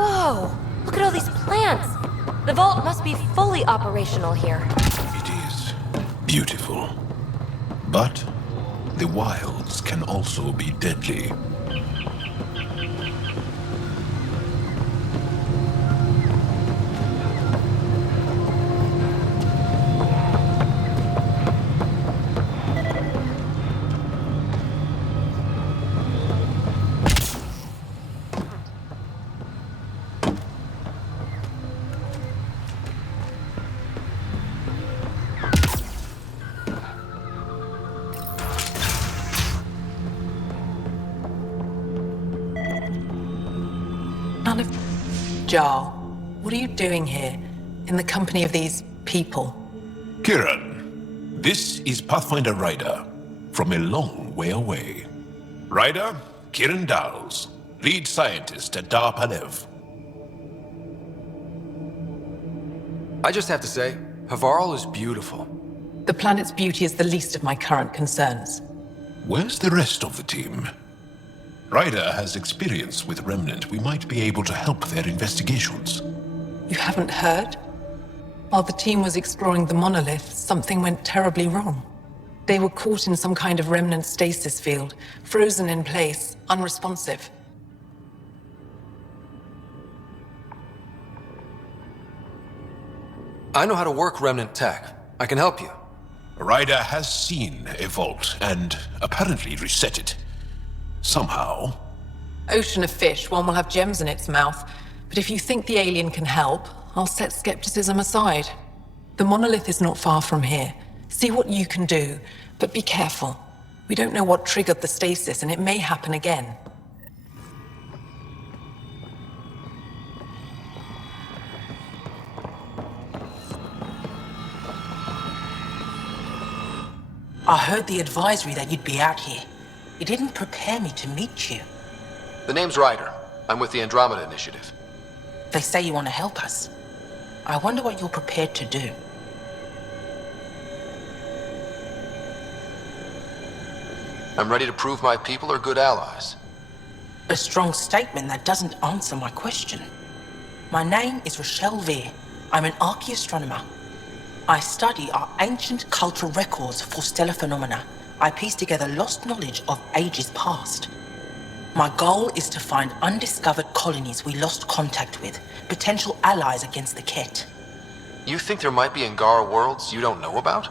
Whoa! Look at all these plants! The vault must be fully operational here. It is beautiful. But the wilds can also be deadly. Jarl, what are you doing here, in the company of these people? Kiran, this is Pathfinder Ryder, from a long way away. Ryder, Kiran Dals, lead scientist at Dar Palev. I just have to say, Havarl is beautiful. The planet's beauty is the least of my current concerns. Where's the rest of the team? Ryder has experience with Remnant. We might be able to help their investigations. You haven't heard? While the team was exploring the monolith, something went terribly wrong. They were caught in some kind of Remnant stasis field, frozen in place, unresponsive. I know how to work Remnant tech. I can help you. Ryder has seen a vault and apparently reset it. Somehow. Ocean of fish, one will have gems in its mouth. But if you think the alien can help, I'll set skepticism aside. The monolith is not far from here. See what you can do, but be careful. We don't know what triggered the stasis, and it may happen again. I heard the advisory that you'd be out here. It didn't prepare me to meet you. The name's Ryder. I'm with the Andromeda Initiative. They say you want to help us. I wonder what you're prepared to do. I'm ready to prove my people are good allies. A strong statement that doesn't answer my question. My name is Rochelle Veer. I'm an archaeoastronomer. I study our ancient cultural records for stellar phenomena. I piece together lost knowledge of ages past. My goal is to find undiscovered colonies we lost contact with, potential allies against the Ket. You think there might be Angara worlds you don't know about?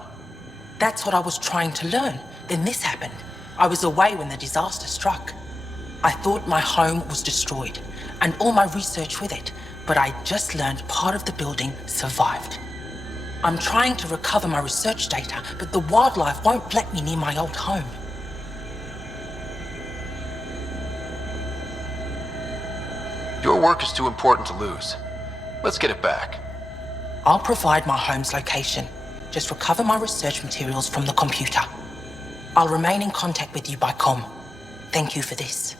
That's what I was trying to learn. Then this happened. I was away when the disaster struck. I thought my home was destroyed, and all my research with it, but I just learned part of the building survived. I'm trying to recover my research data, but the wildlife won't let me near my old home. Your work is too important to lose. Let's get it back. I'll provide my home's location. Just recover my research materials from the computer. I'll remain in contact with you by comm. Thank you for this.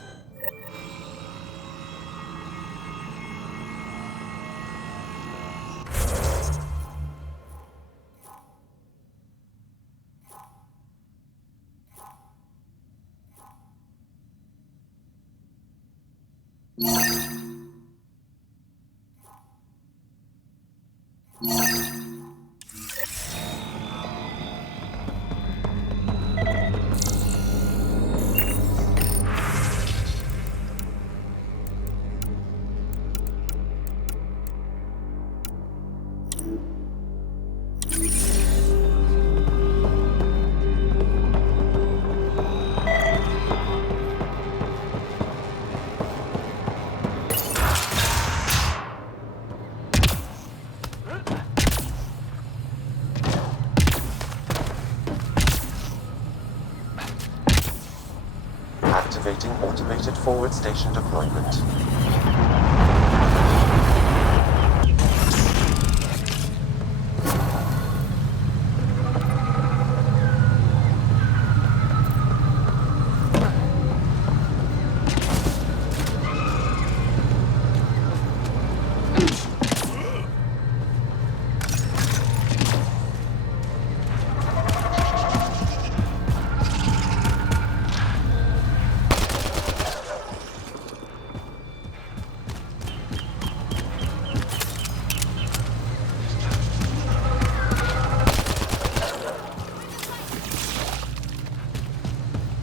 Activating automated forward station deployment.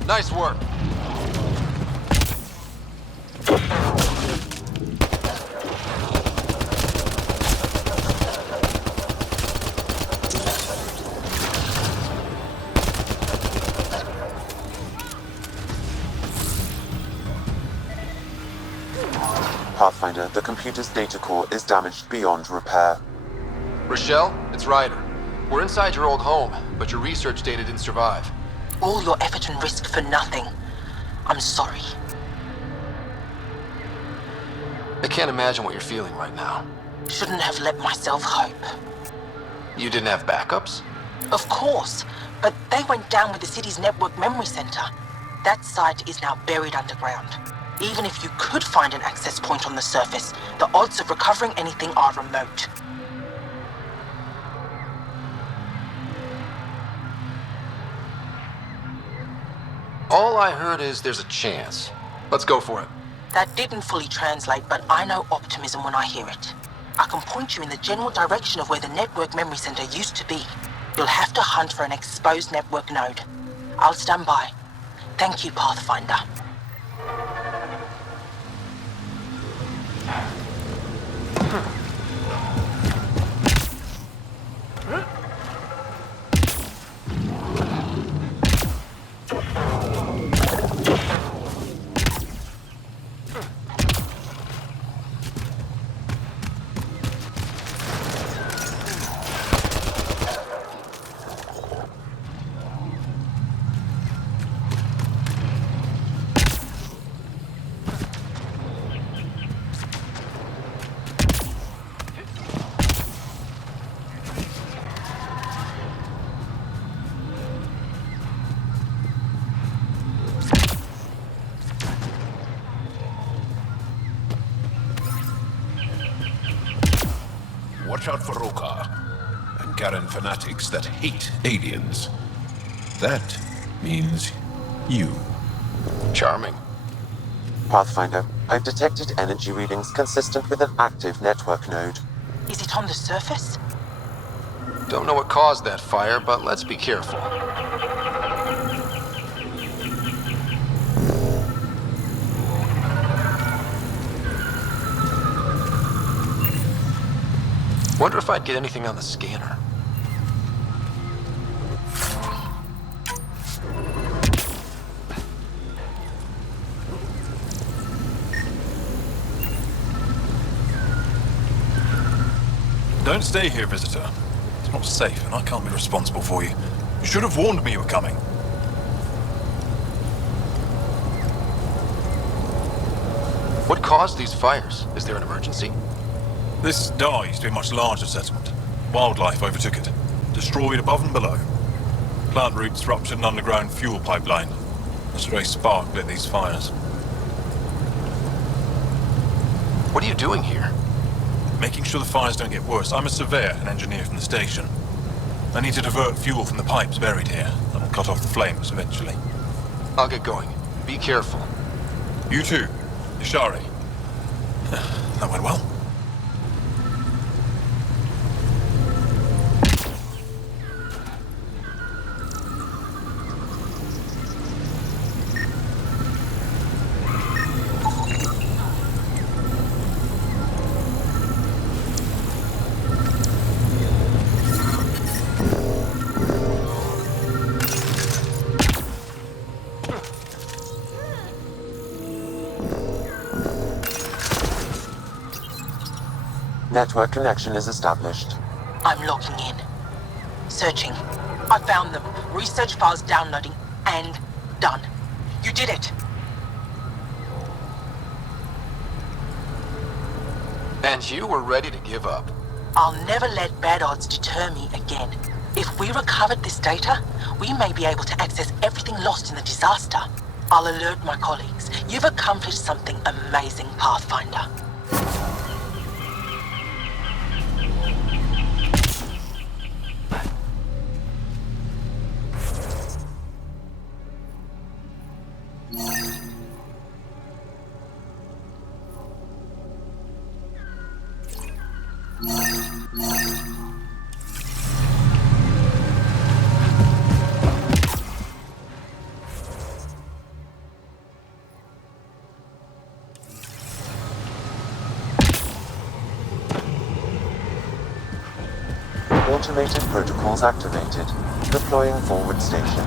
Nice work. Pathfinder, the computer's data core is damaged beyond repair. Rochelle, it's Ryder. We're inside your old home, but your research data didn't survive. All your effort and risk for nothing. I'm sorry. I can't imagine what you're feeling right now. Shouldn't have let myself hope. You didn't have backups? Of course, but they went down with the city's network memory center. That site is now buried underground. Even if you could find an access point on the surface, the odds of recovering anything are remote. All I heard is there's a chance. Let's go for it. That didn't fully translate, but I know optimism when I hear it. I can point you in the general direction of where the network memory center used to be. You'll have to hunt for an exposed network node. I'll stand by. Thank you, Pathfinder. Watch out for Roka and Garen fanatics that hate aliens. That means you. Charming. Pathfinder, I've detected energy readings consistent with an active network node. Is it on the surface? Don't know what caused that fire, but let's be careful. Wonder if I'd get anything on the scanner. Don't stay here, visitor. It's not safe, and I can't be responsible for you. You should have warned me you were coming. What caused these fires? Is there an emergency? This Dar used to be a much larger settlement. Wildlife overtook it, destroyed above and below. Plant roots ruptured an underground fuel pipeline. A stray spark lit these fires. What are you doing here? Making sure the fires don't get worse. I'm a surveyor and engineer from the station. I need to divert fuel from the pipes buried here, and I'll cut off the flames eventually. I'll get going. Be careful. You too, Ishari. That went well. Network connection is established. I'm logging in. Searching. I found them. Research files downloading and done. You did it. And you were ready to give up. I'll never let bad odds deter me again. If we recovered this data, we may be able to access everything lost in the disaster. I'll alert my colleagues. You've accomplished something amazing, Pathfinder. Automated protocols activated. Deploying forward station.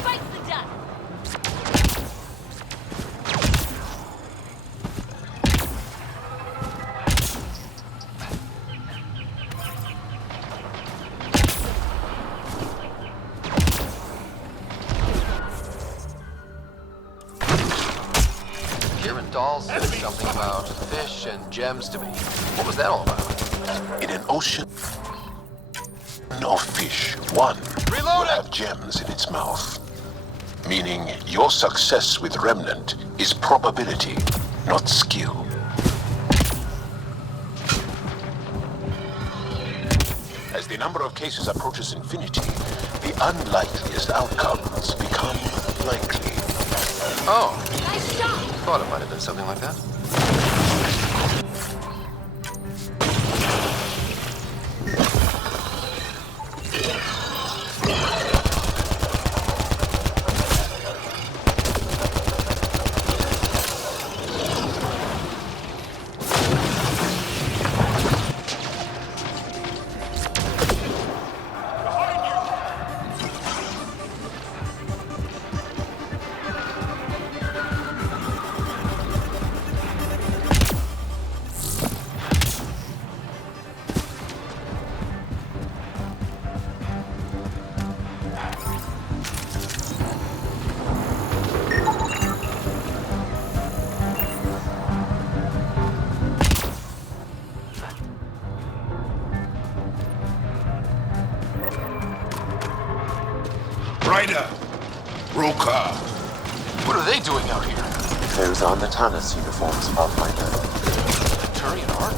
Fight to the death! Kieran Dahl said something about fish and gems to me. What was that all about? In an ocean of fish, one will have gems in its mouth. Meaning your success with Remnant is probability, not skill. As the number of cases approaches infinity, the unlikeliest outcomes become likely. Oh, Nice shot! thought it might have been something like that. Ryder! Roka! What are they doing out here? Those are Natanus uniforms, Pathfinder. Turian Ark?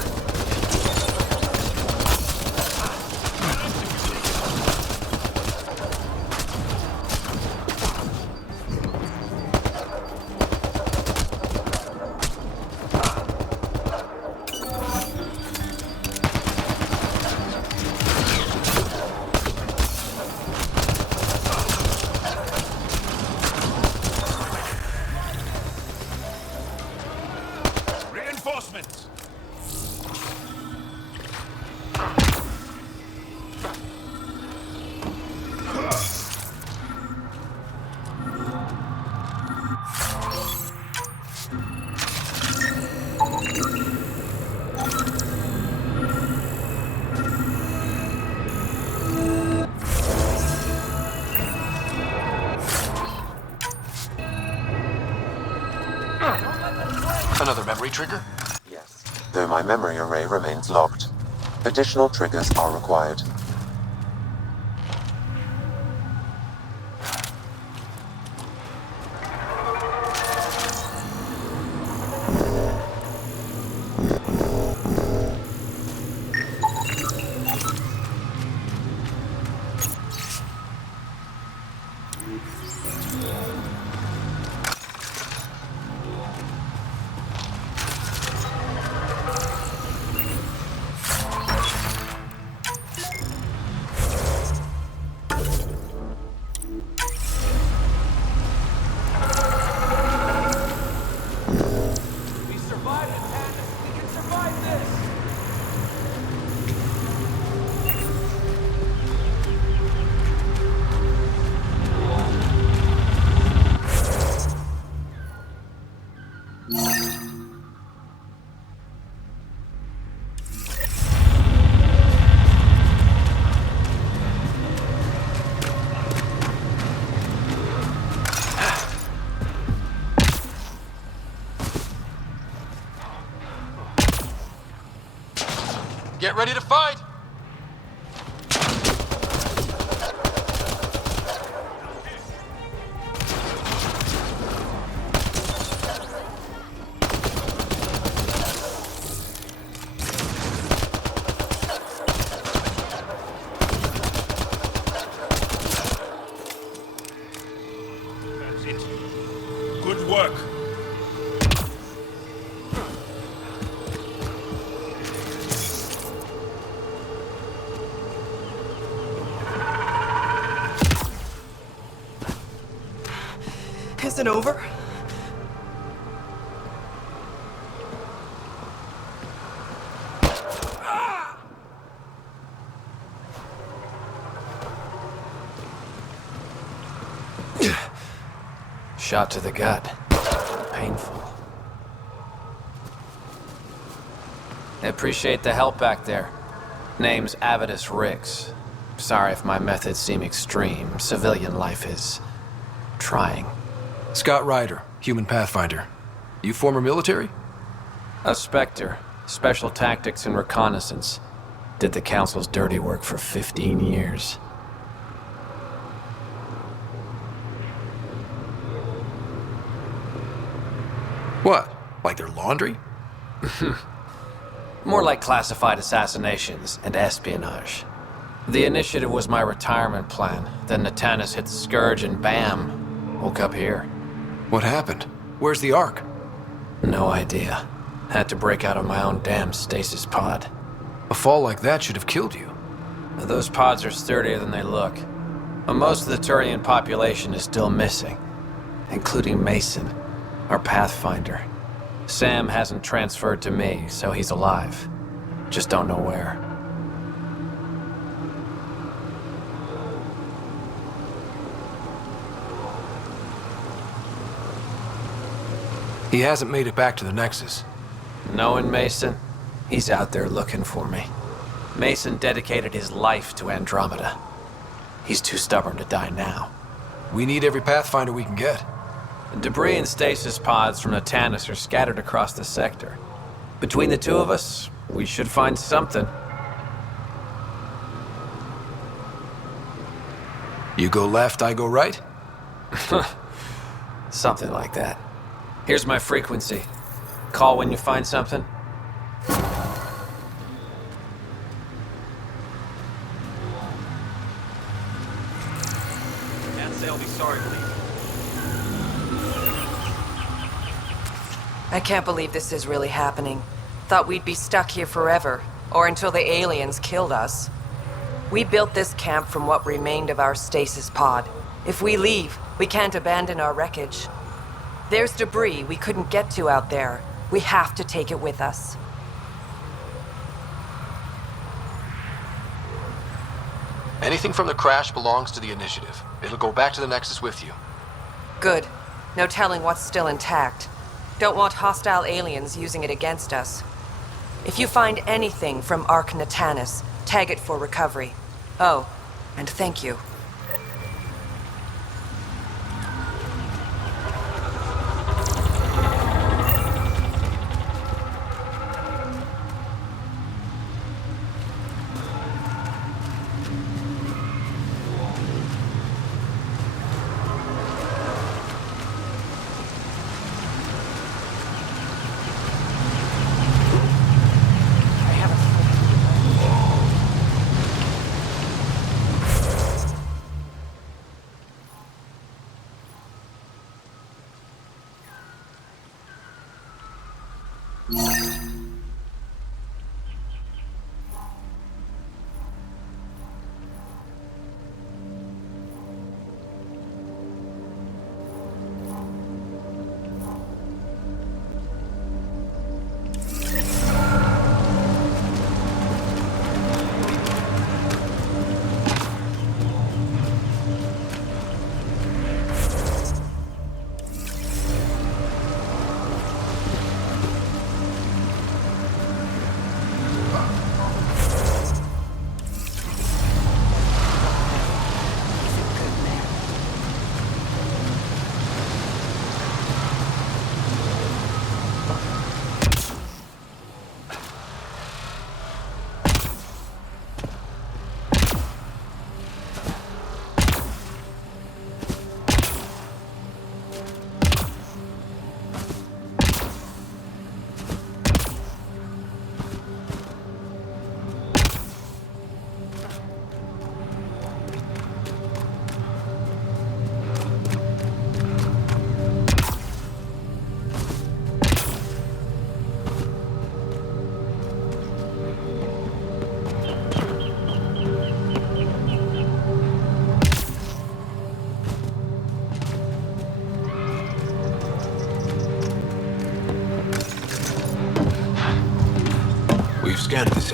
Reinforcements! Another memory trigger? Yes, though my memory array remains locked. Additional triggers are required. Get ready to fight! isn't over? Shot to the gut. Painful. I appreciate the help back there. Name's Avidus Rix. Sorry if my methods seem extreme. Civilian life is trying. Scott Ryder, human pathfinder. You former military? A Spectre. Special tactics and reconnaissance. Did the Council's dirty work for 15 years. What? Like their laundry? More like classified assassinations and espionage. The initiative was my retirement plan. Then Natanis hit the Scourge and bam, woke up here. What happened? Where's the Ark? No idea. Had to break out of my own damn stasis pod. A fall like that should have killed you. Those pods are sturdier than they look. But most of the Turian population is still missing, including Mason, our Pathfinder. Sam hasn't transferred to me, so he's alive. Just don't know where. He hasn't made it back to the Nexus. Knowing Mason, he's out there looking for me. Mason dedicated his life to Andromeda. He's too stubborn to die now. We need every Pathfinder we can get. Debris and stasis pods from Natanis are scattered across the sector. Between the two of us, we should find something. You go left, I go right? Something like that. Here's my frequency. Call when you find something. Can't say I'll be sorry, please. I can't believe this is really happening. Thought we'd be stuck here forever, or until the aliens killed us. We built this camp from what remained of our stasis pod. If we leave, we can't abandon our wreckage. There's debris we couldn't get to out there. We have to take it with us. Anything from the crash belongs to the Initiative. It'll go back to the Nexus with you. Good. No telling what's still intact. Don't want hostile aliens using it against us. If you find anything from Ark Natanis, tag it for recovery. Oh, and thank you.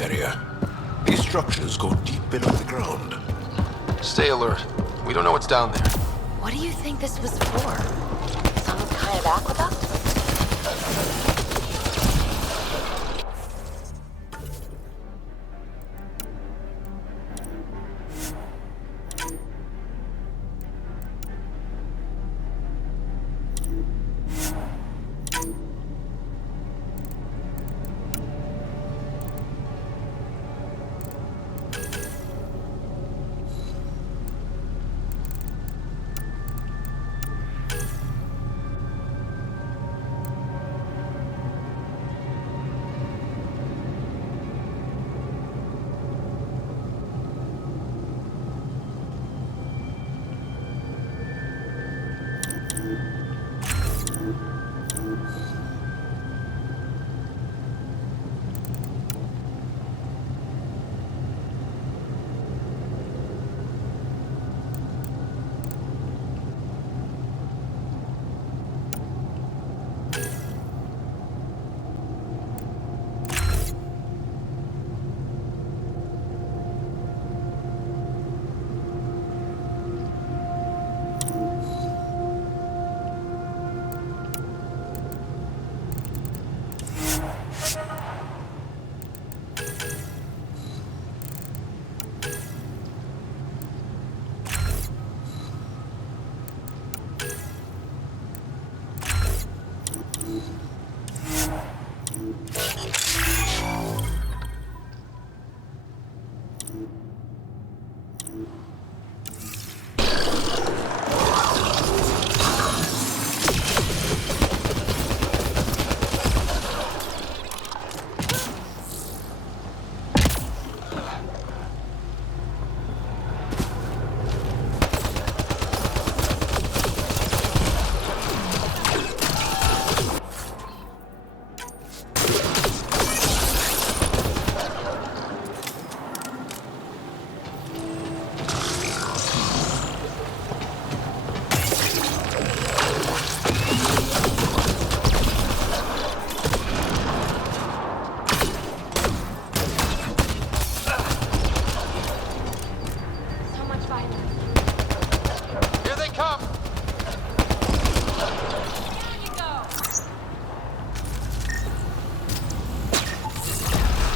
area. These structures go deep below the ground. Stay alert. We don't know what's down there. What do you think this was for? Some kind of aqueduct?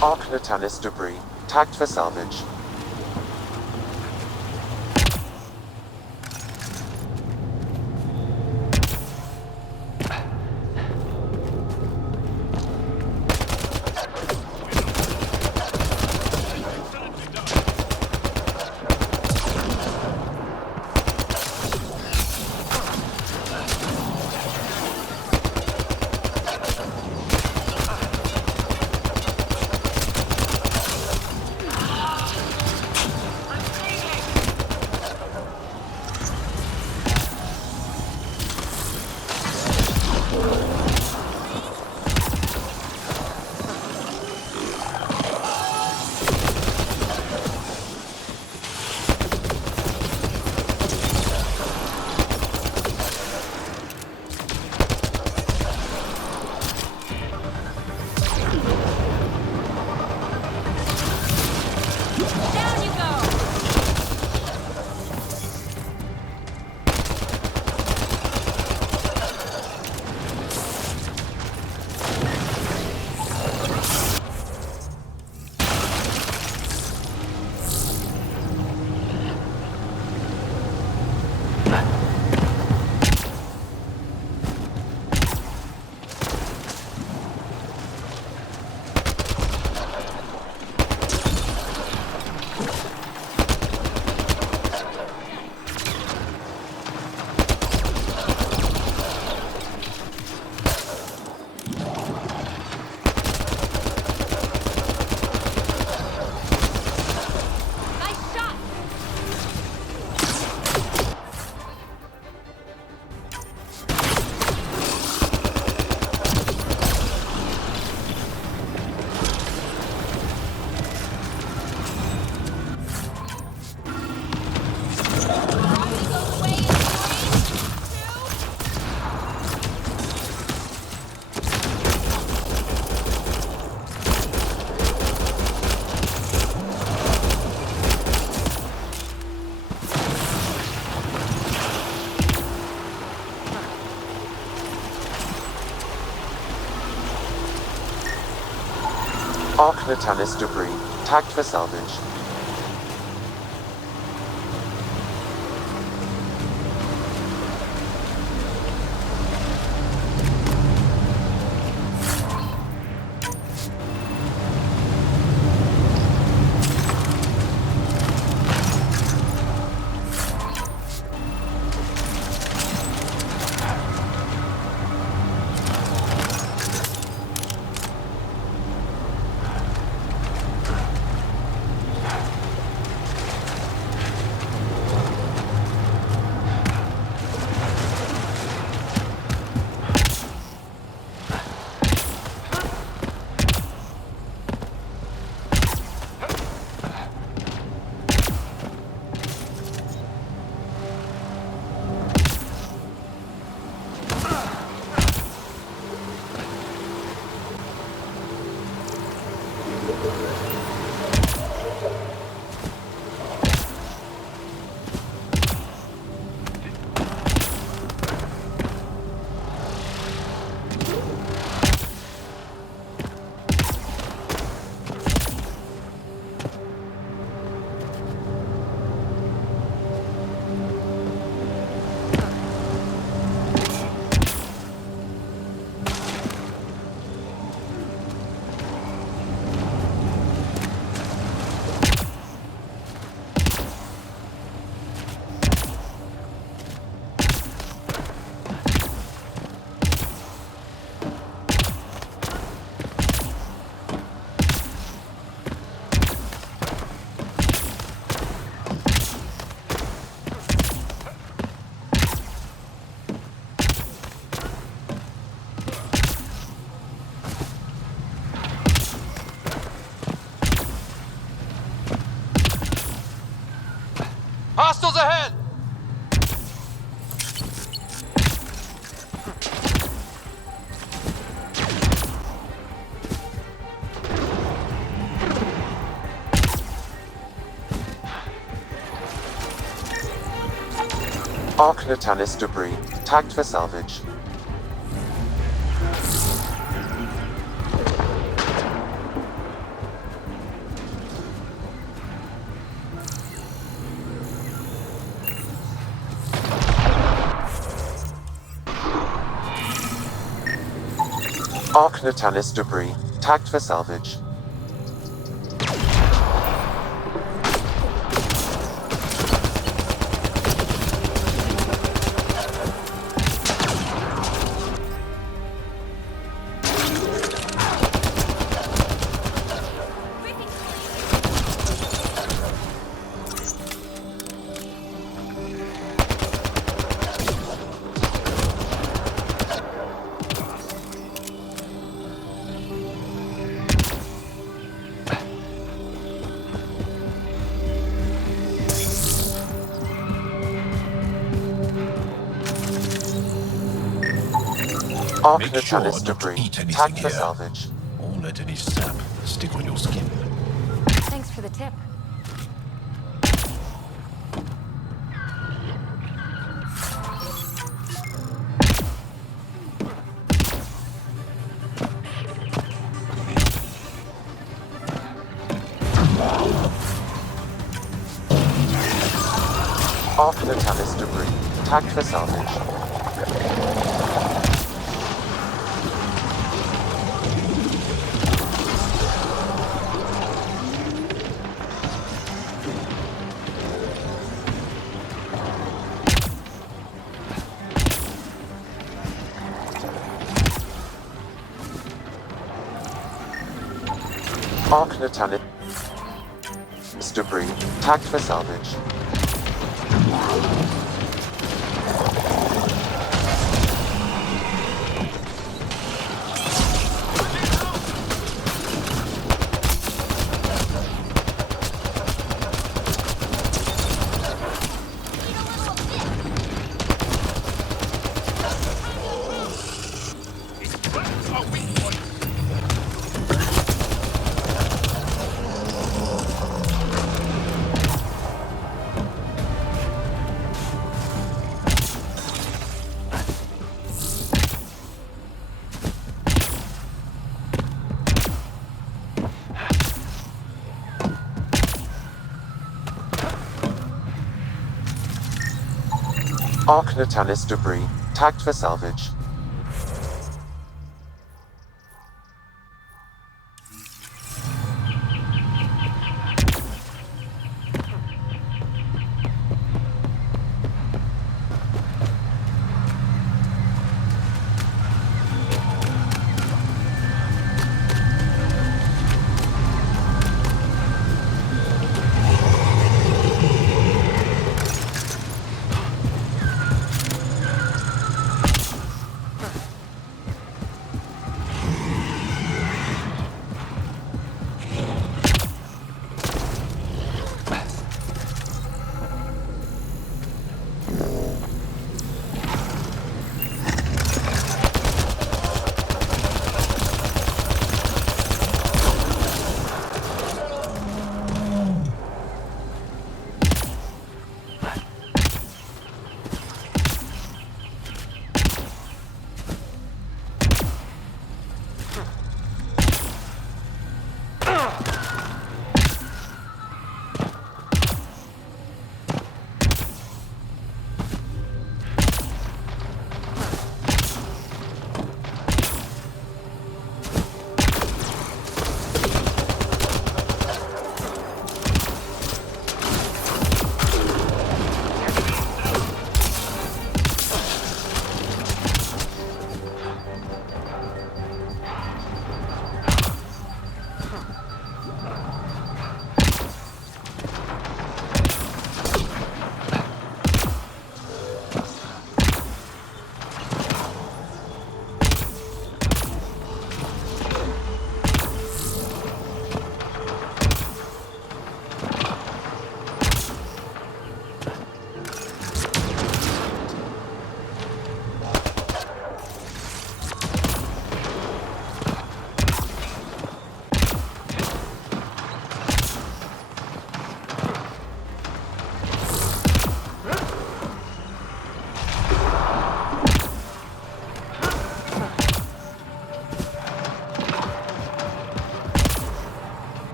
Arc Natalis debris, tagged for salvage. Natalis debris, tagged for salvage. Hostiles ahead! Arc Natalis debris, tagged for salvage. Arc Natalis debris, tagged for salvage. Arc Make sure Natalis not to debris, eat anything tagged for here, salvage. or let any sap stick on your skin. Thanks for the tip. Arc Natalis debris, tagged for salvage. Arc Natalis debris, tagged for salvage. Arc Natalis debris, tagged for salvage.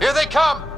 Here they come!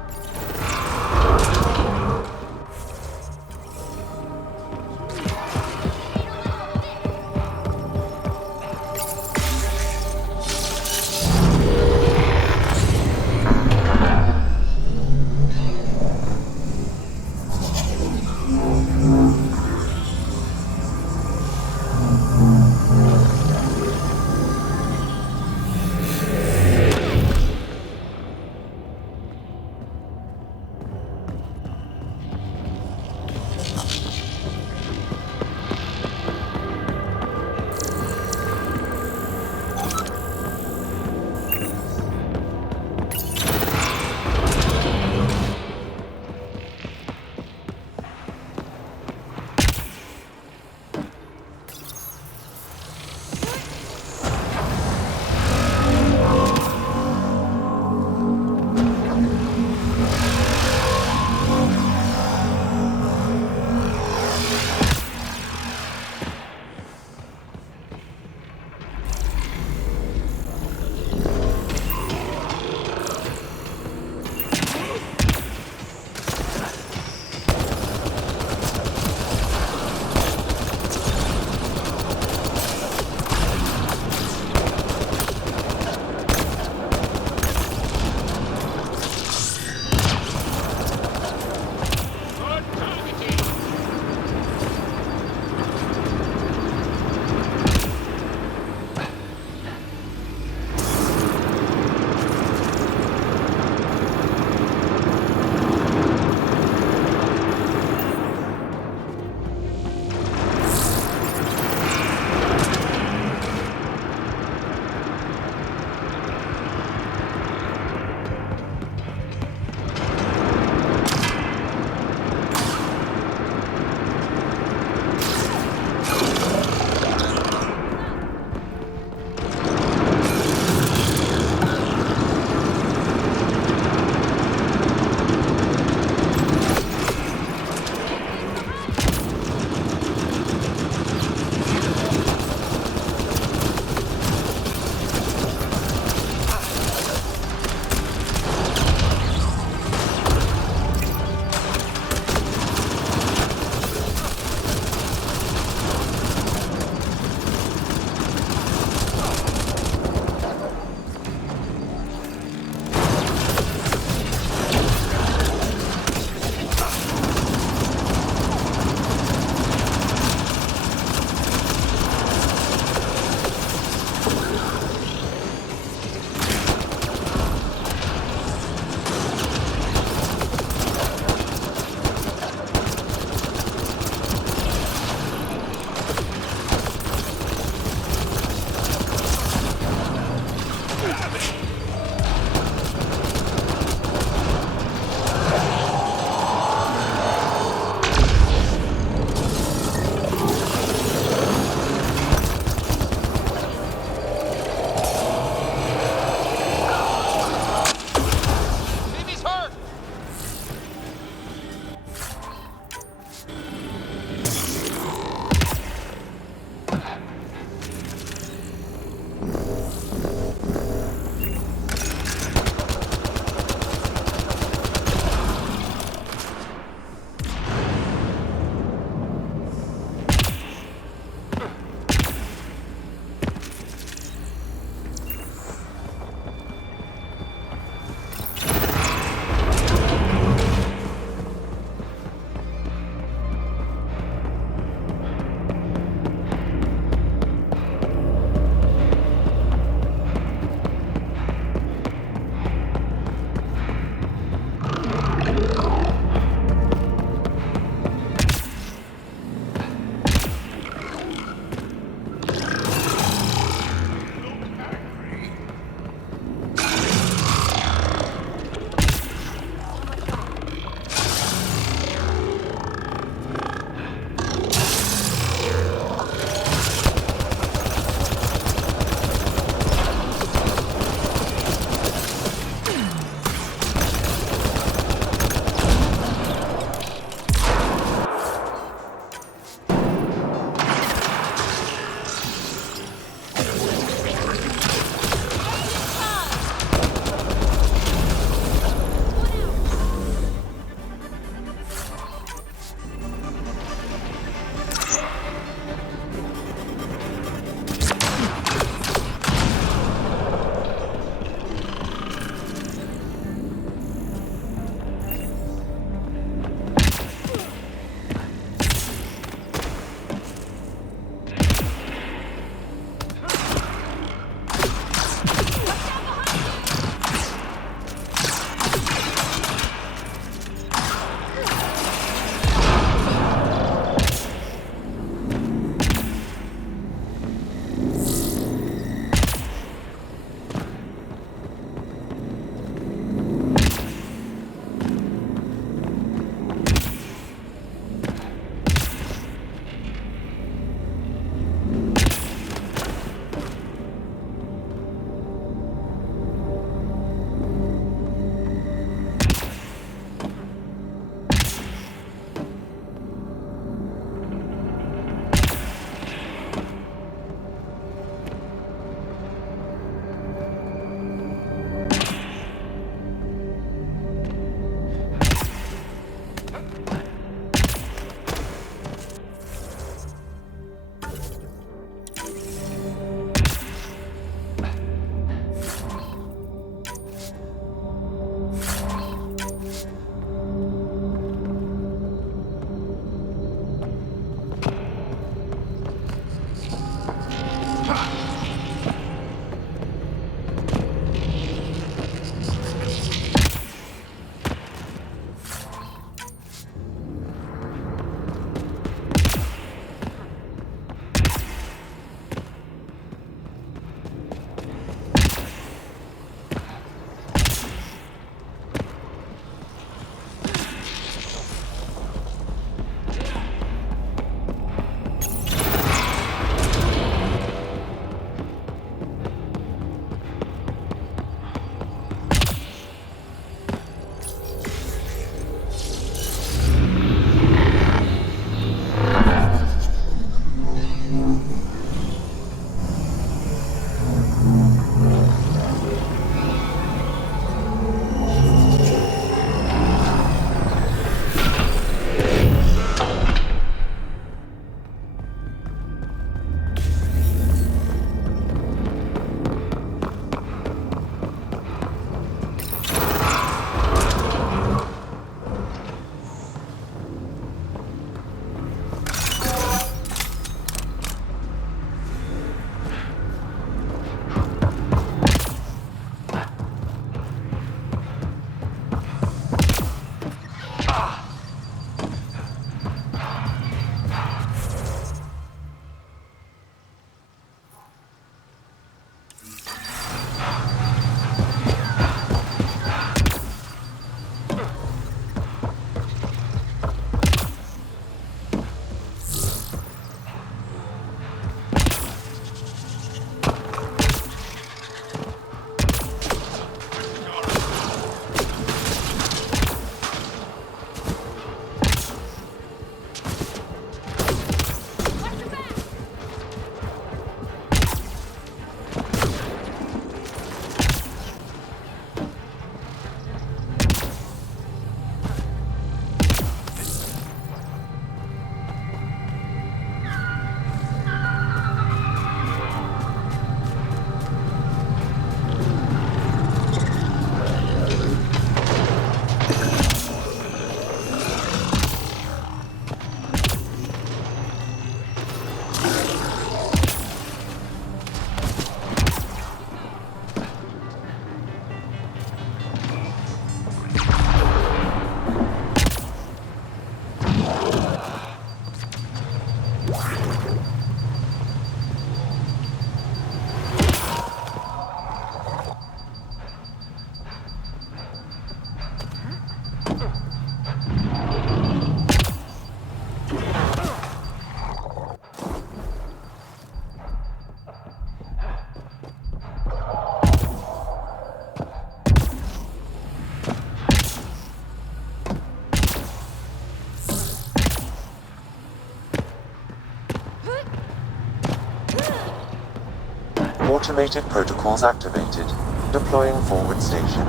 Automated protocols activated. Deploying forward station.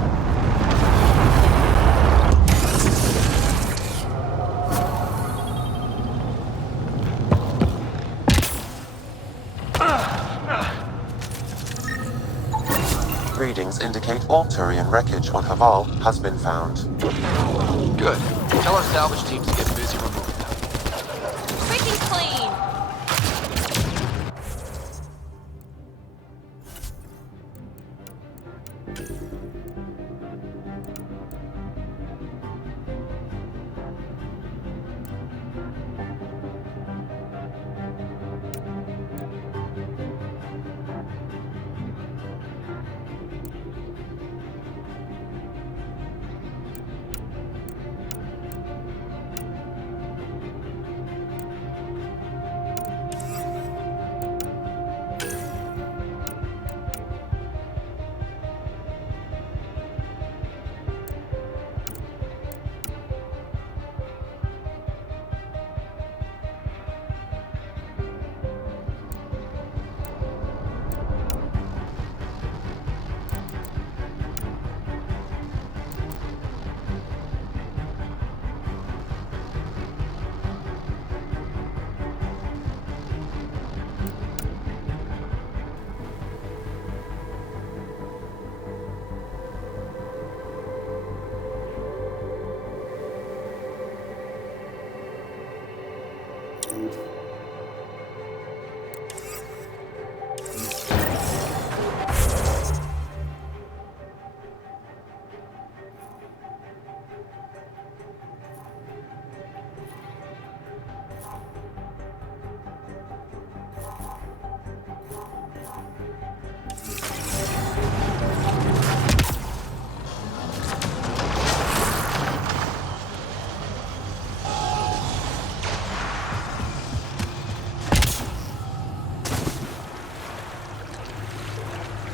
Readings indicate all Turian wreckage on Haval has been found. Good. Tell our salvage teams to get busy removing them. Freaking clean!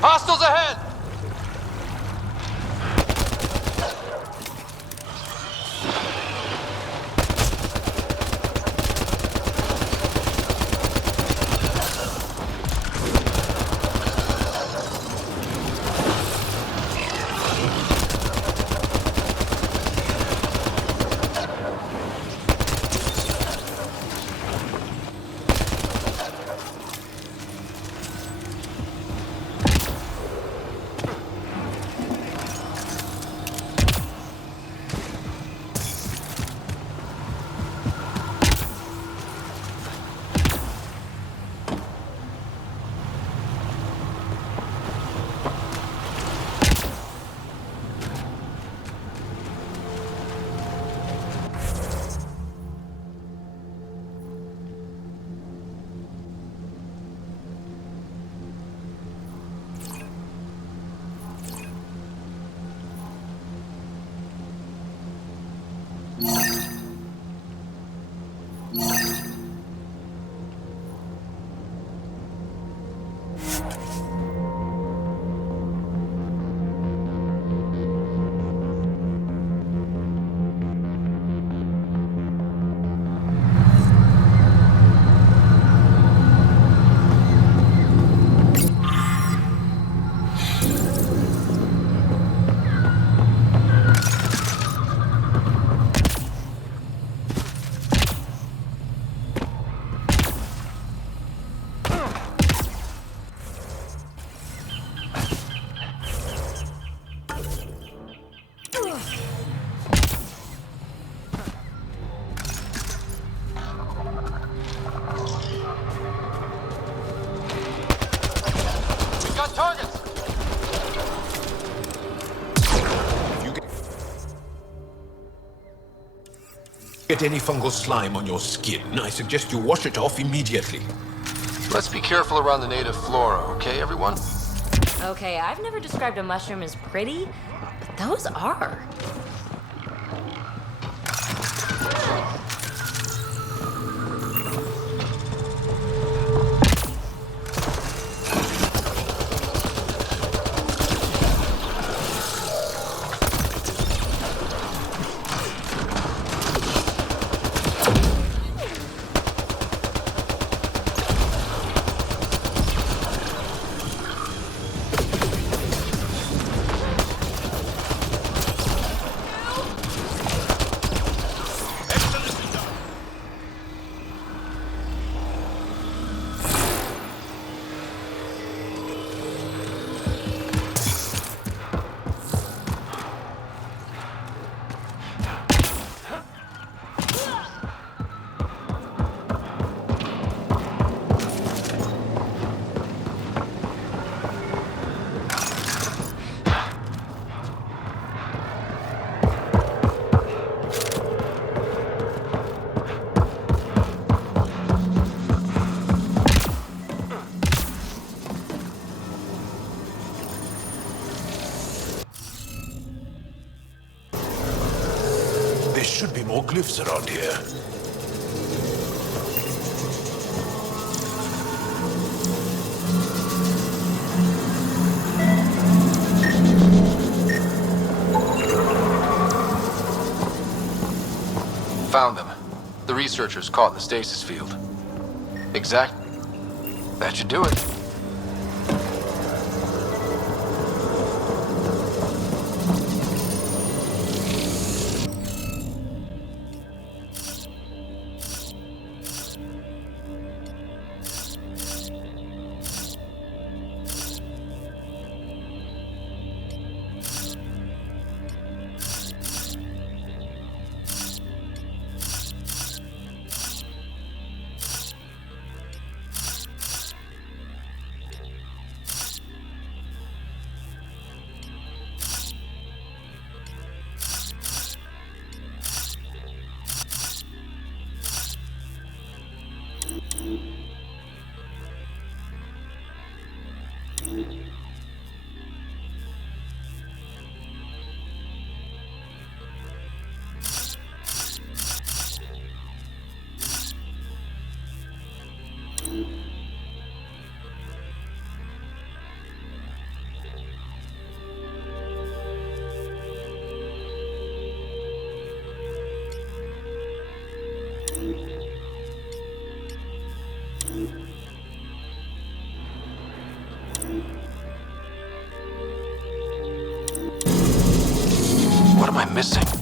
Hostiles ahead! Get any fungal slime on your skin, I suggest you wash it off immediately. Let's be careful around the native flora, okay, everyone? Okay, I've never described a mushroom as pretty, but those are. should be more glyphs around here. Found them. The researchers caught in the stasis field. Exact. That should do it. What am I missing?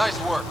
Nice work.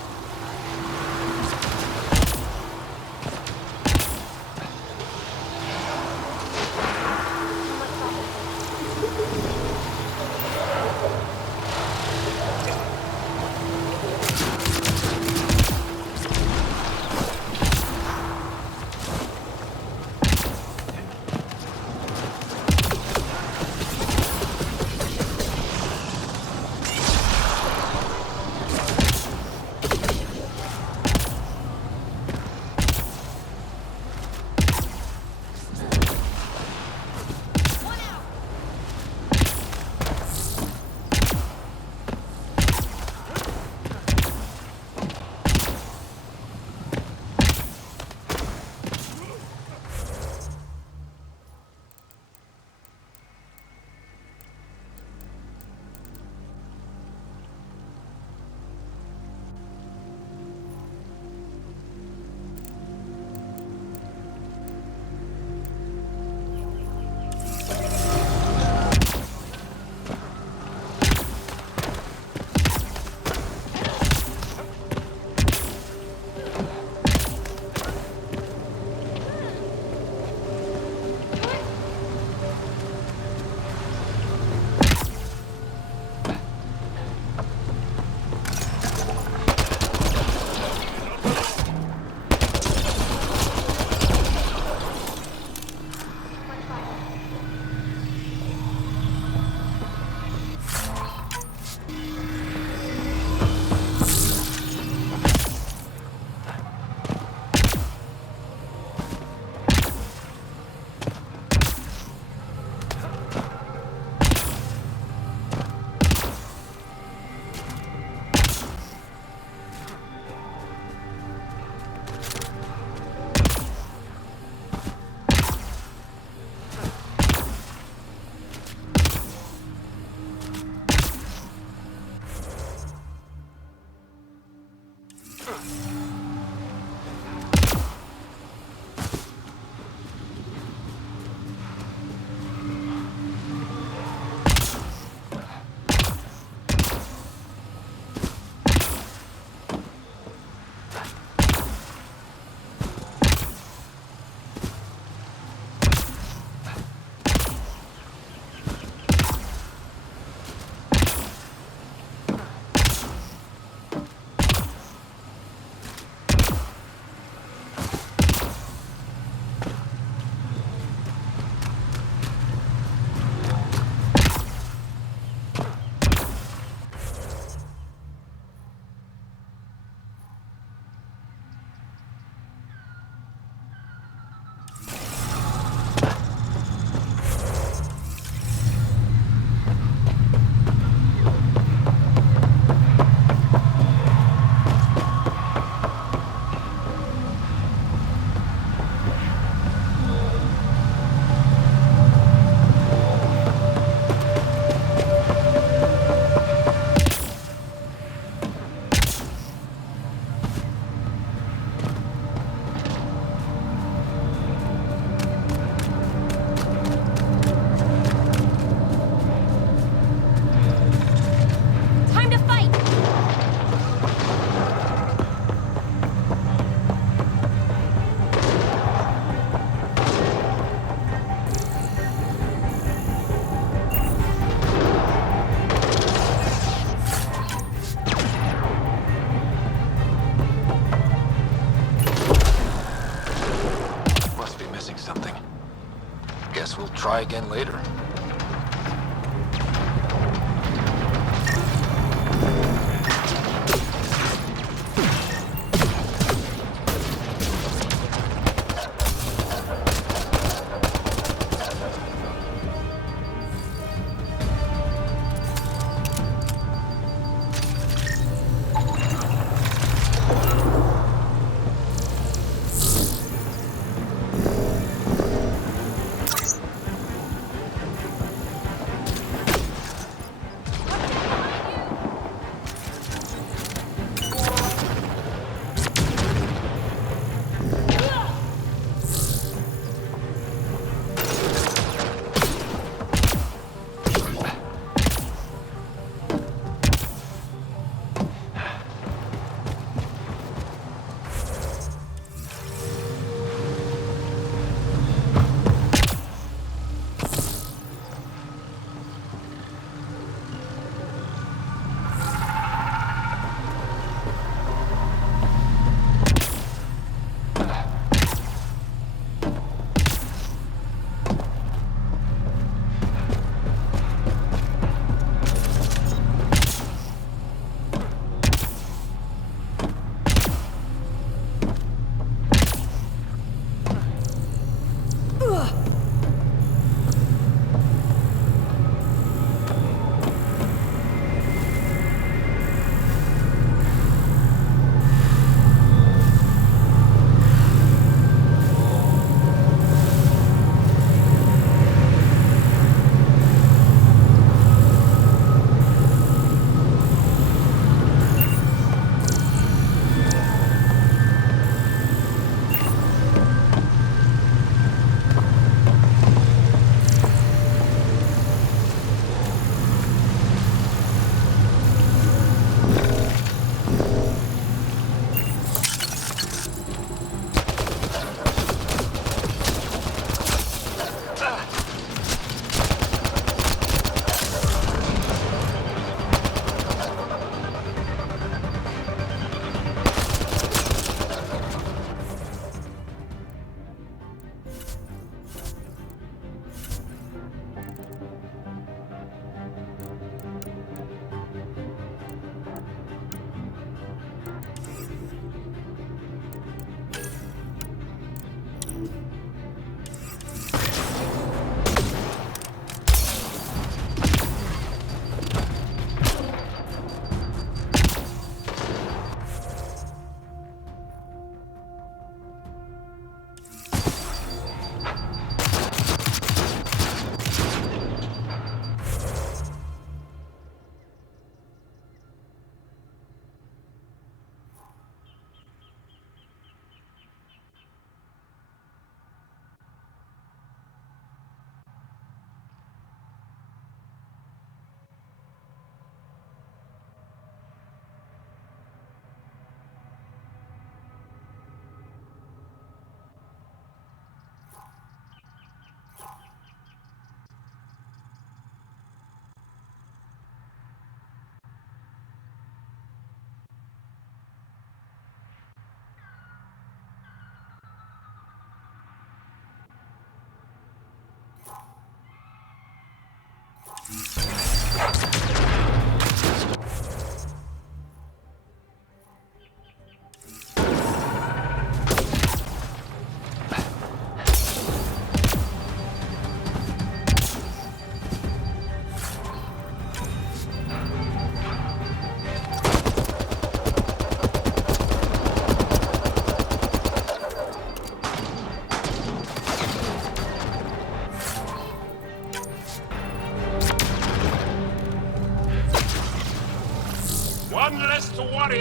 Try again later.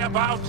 about?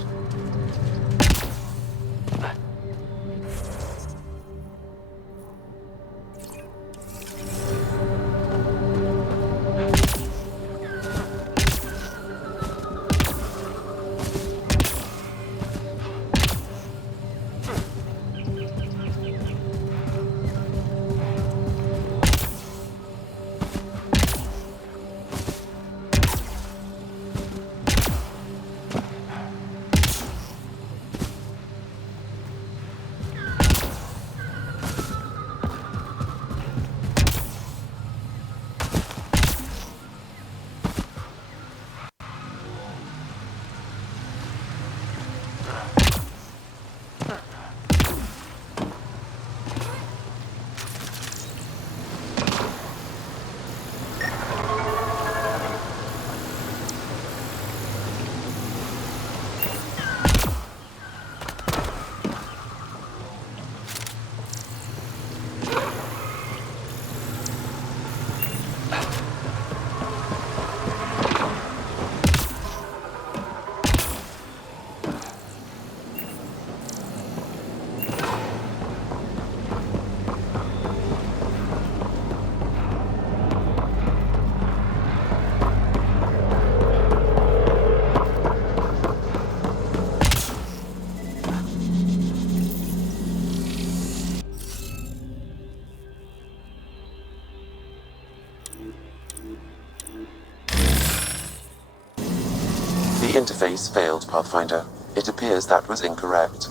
The interface failed, Pathfinder. It appears that was incorrect.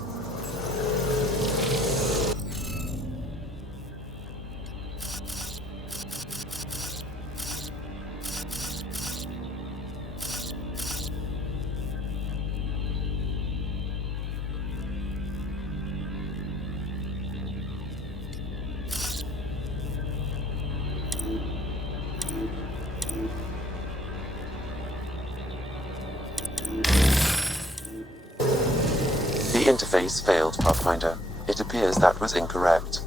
The interface failed, Pathfinder. It appears that was incorrect.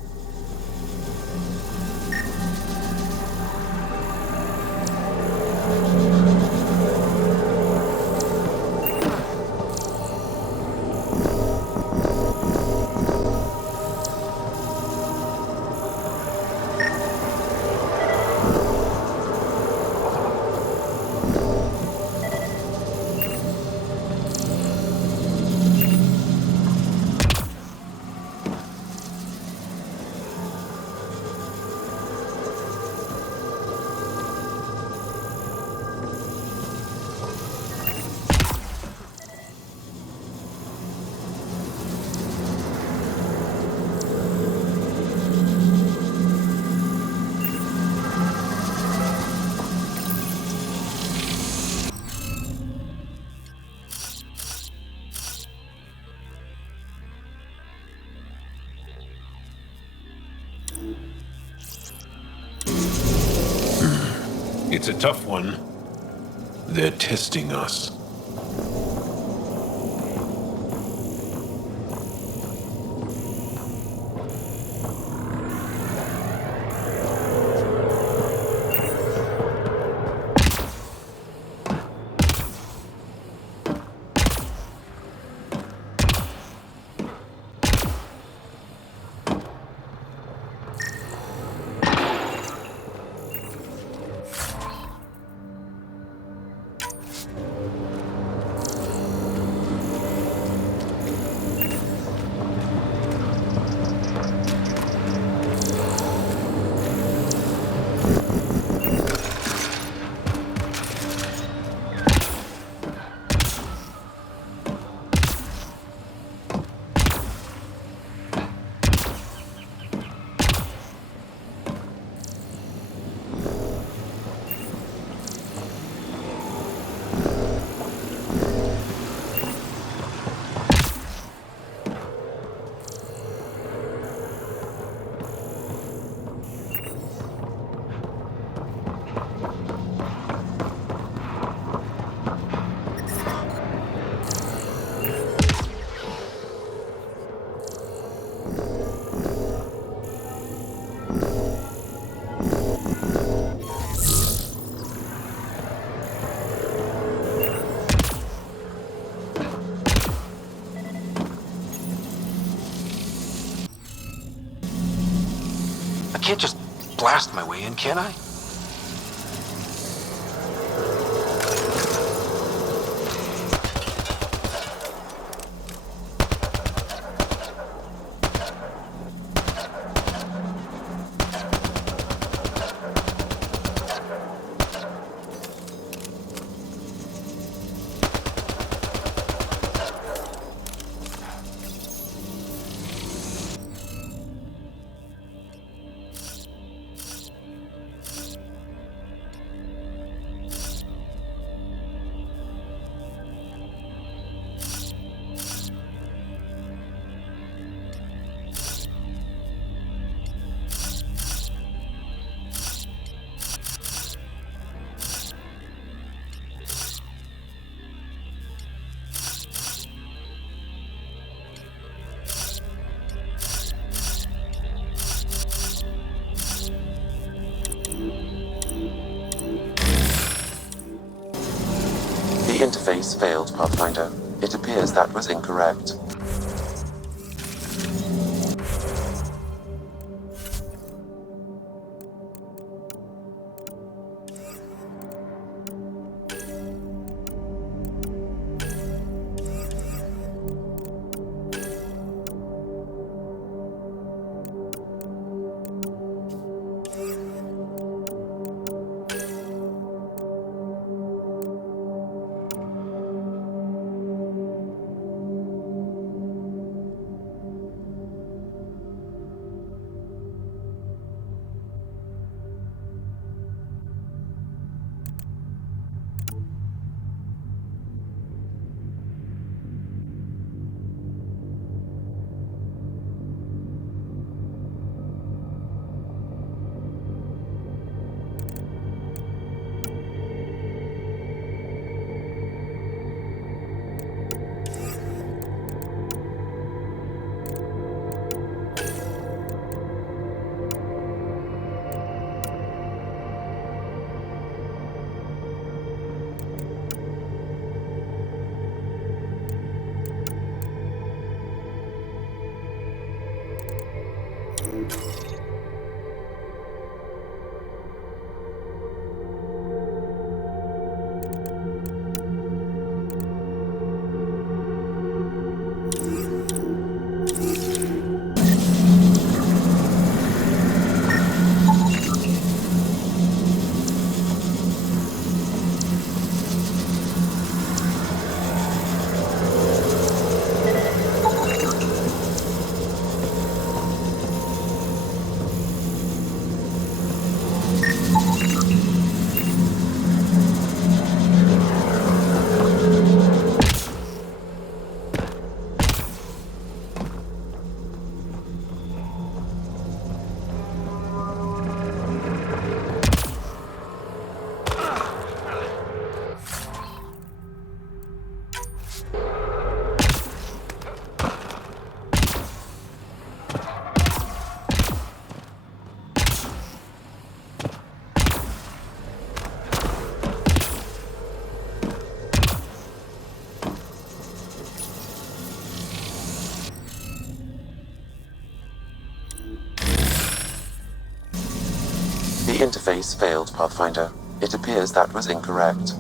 It's a tough one. They're testing us. can't just blast my way in, can I? The interface failed, Pathfinder. It appears that was incorrect. The interface failed, Pathfinder. It appears that was incorrect.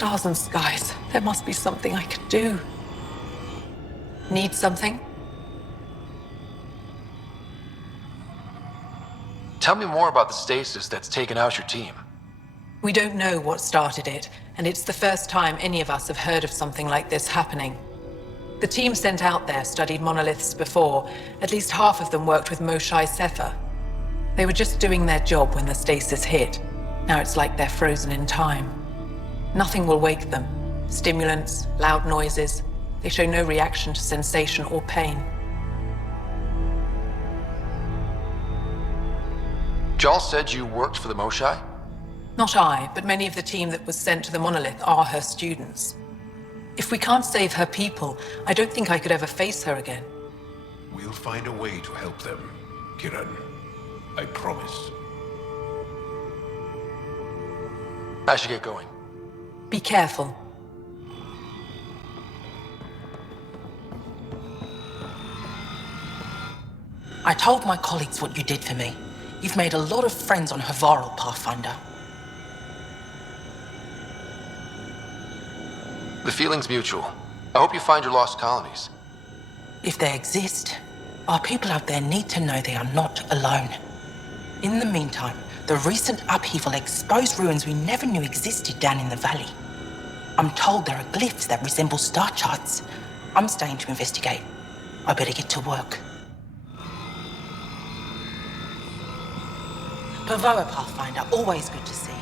Stars and skies. There must be something I could do. Need something? Tell me more about the stasis that's taken out your team. We don't know what started it, and it's the first time any of us have heard of something like this happening. The team sent out there studied monoliths before. At least half of them worked with Moshae Sefer. They were just doing their job when the stasis hit. Now it's like they're frozen in time. Nothing will wake them. Stimulants, loud noises. They show no reaction to sensation or pain. Jal said you worked for the Moshae? Not I, but many of the team that was sent to the monolith are her students. If we can't save her people, I don't think I could ever face her again. We'll find a way to help them, Kiran. I promise. I should get going. Be careful. I told my colleagues what you did for me. You've made a lot of friends on Havarl, Pathfinder. The feeling's mutual. I hope you find your lost colonies. If they exist, our people out there need to know they are not alone. In the meantime, the recent upheaval exposed ruins we never knew existed down in the valley. I'm told there are glyphs that resemble star charts. I'm staying to investigate. I better get to work. Pavoa, Pathfinder, always good to see you.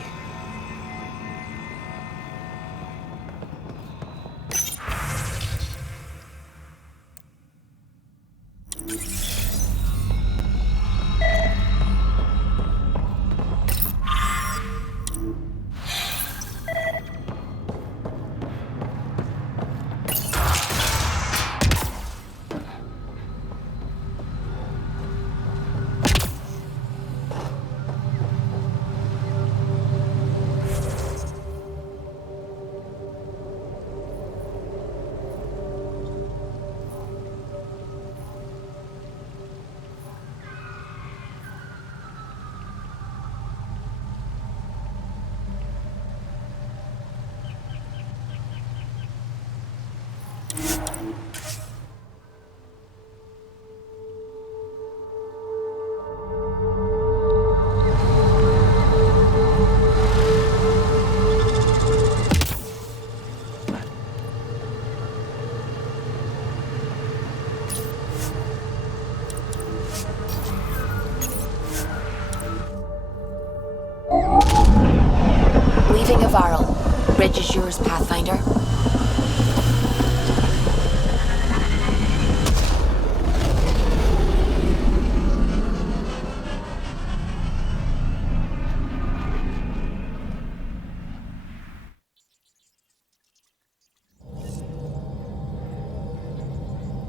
Leaving Avarl. Bridge is yours, Pathfinder.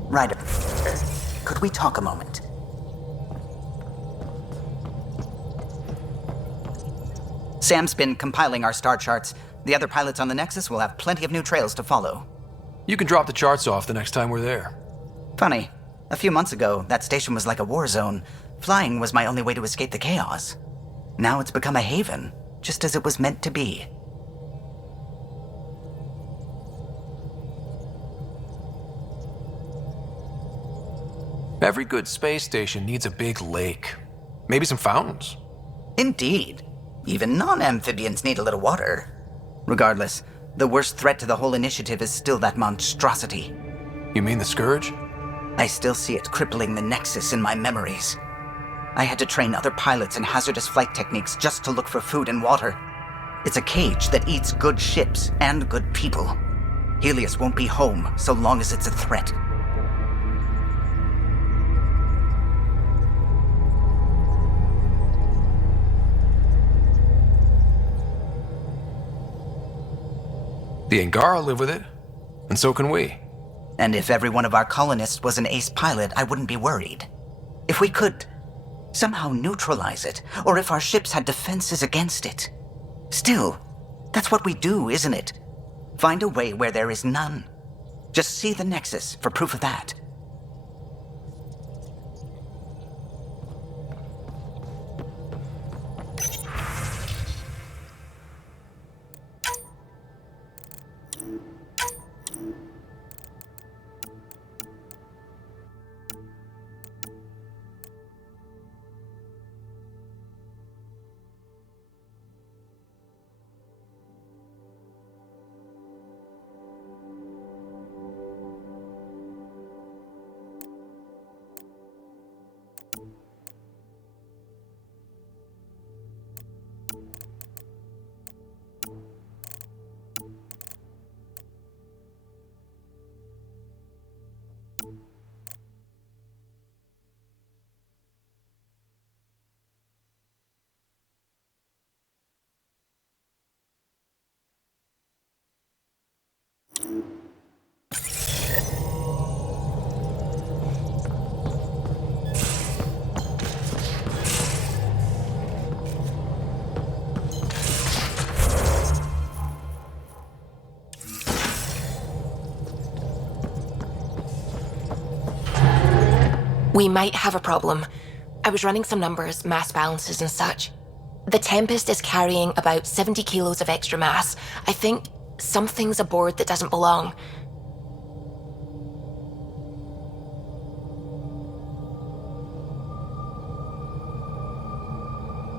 Ryder, could we talk a moment? Sam's been compiling our star charts. The other pilots on the Nexus will have plenty of new trails to follow. You can drop the charts off the next time we're there. Funny, a few months ago, that station was like a war zone. Flying was my only way to escape the chaos. Now it's become a haven, just as it was meant to be. Every good space station needs a big lake. Maybe some fountains. Indeed. Even non-amphibians need a little water. Regardless, the worst threat to the whole initiative is still that monstrosity. You mean the Scourge? I still see it crippling the Nexus in my memories. I had to train other pilots in hazardous flight techniques just to look for food and water. It's a cage that eats good ships and good people. Helios won't be home so long as it's a threat. The Angara live with it, and so can we. And if every one of our colonists was an ace pilot, I wouldn't be worried. If we could somehow neutralize it, or if our ships had defenses against it. Still, that's what we do, isn't it? Find a way where there is none. Just see the Nexus for proof of that. We might have a problem. I was running some numbers, mass balances and such. The Tempest is carrying about 70 kilos of extra mass. I think something's aboard that doesn't belong.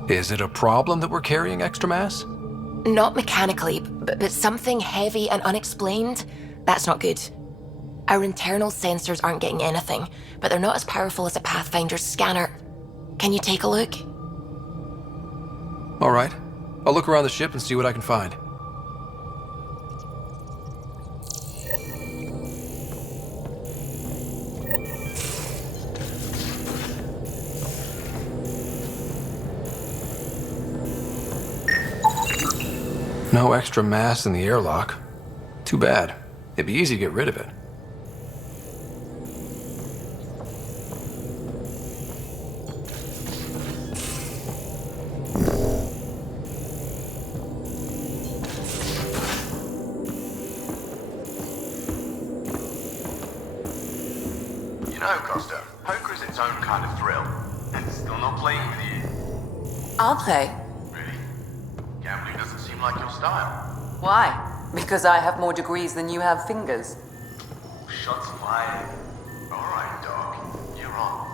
Is it a problem that we're carrying extra mass? Not mechanically, but something heavy and unexplained. That's not good. Our internal sensors aren't getting anything, but they're not as powerful as a Pathfinder's scanner. Can you take a look? All right. I'll look around the ship and see what I can find. No extra mass in the airlock. Too bad. It'd be easy to get rid of it. You know, Costa, poker is its own kind of thrill. And it's still not playing with you. I'll play. Really? Gambling doesn't seem like your style. Why? Because I have more degrees than you have fingers. Shots fired. Alright, dog. You're on.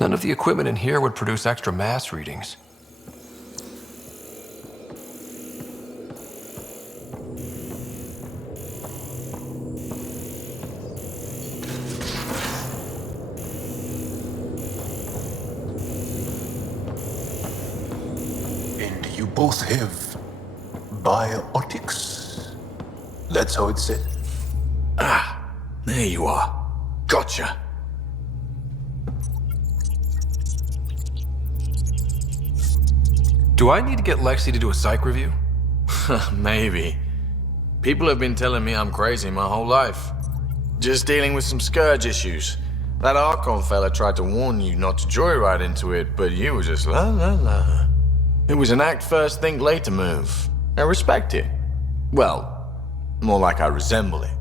None of the equipment in here would produce extra mass readings. And you both have biotics? That's how it's said. There you are. Gotcha. Do I need to get Lexi to do a psych review? Maybe. People have been telling me I'm crazy my whole life. Just dealing with some scourge issues. That Archon fella tried to warn you not to joyride into it, but you were just la la la. It was an act first, think later move. I respect it. Well, more like I resemble it.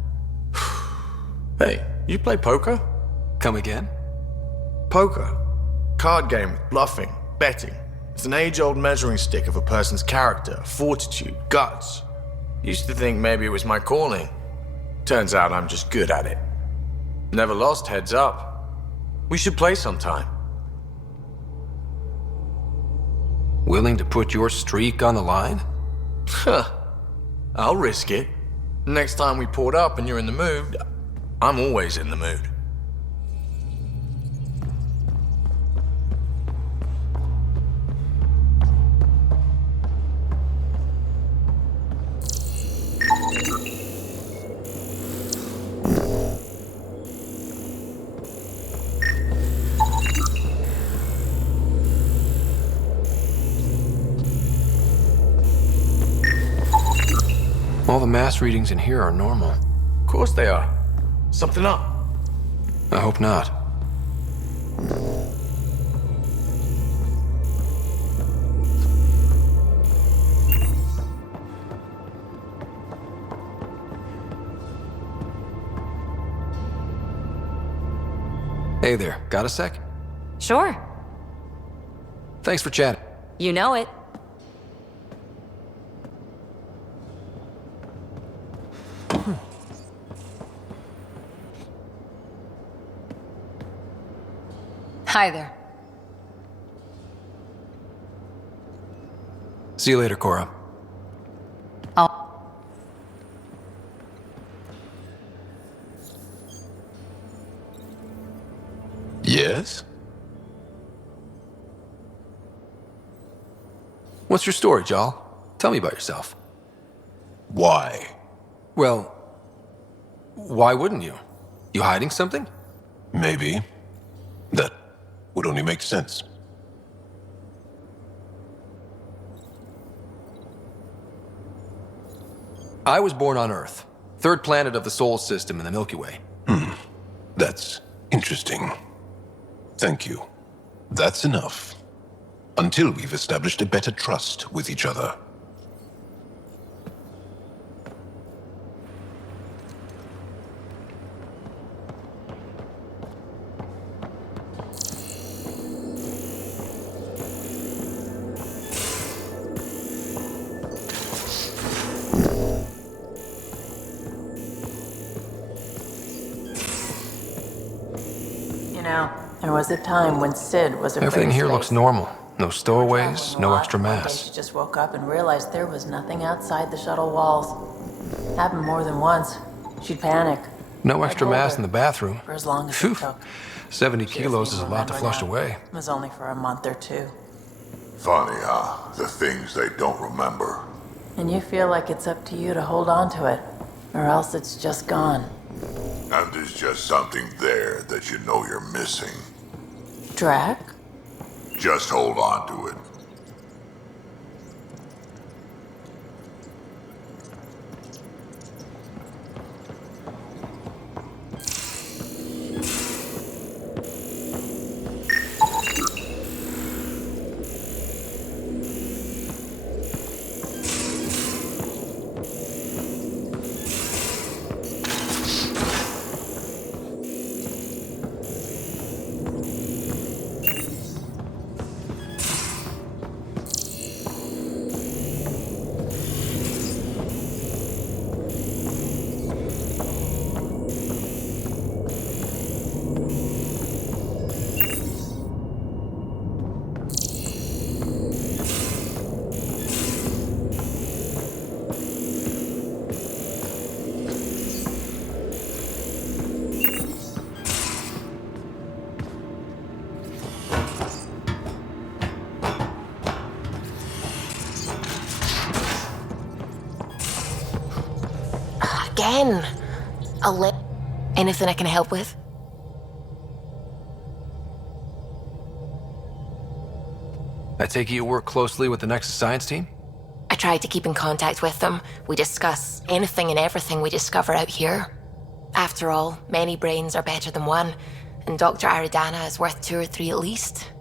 Hey, you play poker? Come again? Poker. Card game with bluffing, betting. It's an age-old measuring stick of a person's character, fortitude, guts. Used to think maybe it was my calling. Turns out I'm just good at it. Never lost heads up. We should play sometime. Willing to put your streak on the line? Huh. I'll risk it. Next time we port up and you're in the mood, I'm always in the mood. All the mass readings in here are normal. Of course they are. Something up? I hope not. Hey there, got a sec? Sure. Thanks for chatting. You know it. Hi there. See you later, Cora. Yes? What's your story, Jal? Tell me about yourself. Why? Well, why wouldn't you? You hiding something? Maybe. That would only make sense. I was born on Earth, third planet of the Sol system in the Milky Way. That's interesting. Thank you. That's enough. Until we've established a better trust with each other. You know, there was a time when Sid was afraid Everything of here space. looks normal. No stowaways, no extra One day mass. she just woke up and realized there was nothing outside the shuttle walls. Happened more than once. She'd panic. No I'd extra hold mass her in the bathroom. For as long as Phew. it took. 70 She kilos doesn't is a even lot to remember flush now. away. It was only for a month or two. Funny, huh? The things they don't remember. And you feel like it's up to you to hold on to it, or else it's just gone. And there's just something there that you know you're missing. Drac? Just hold on to it. Again. Anything I can help with? I take it you work closely with the Nexus Science team? I try to keep in contact with them. We discuss anything and everything we discover out here. After all, many brains are better than one, and Dr. Aridana is worth 2 or 3 at least.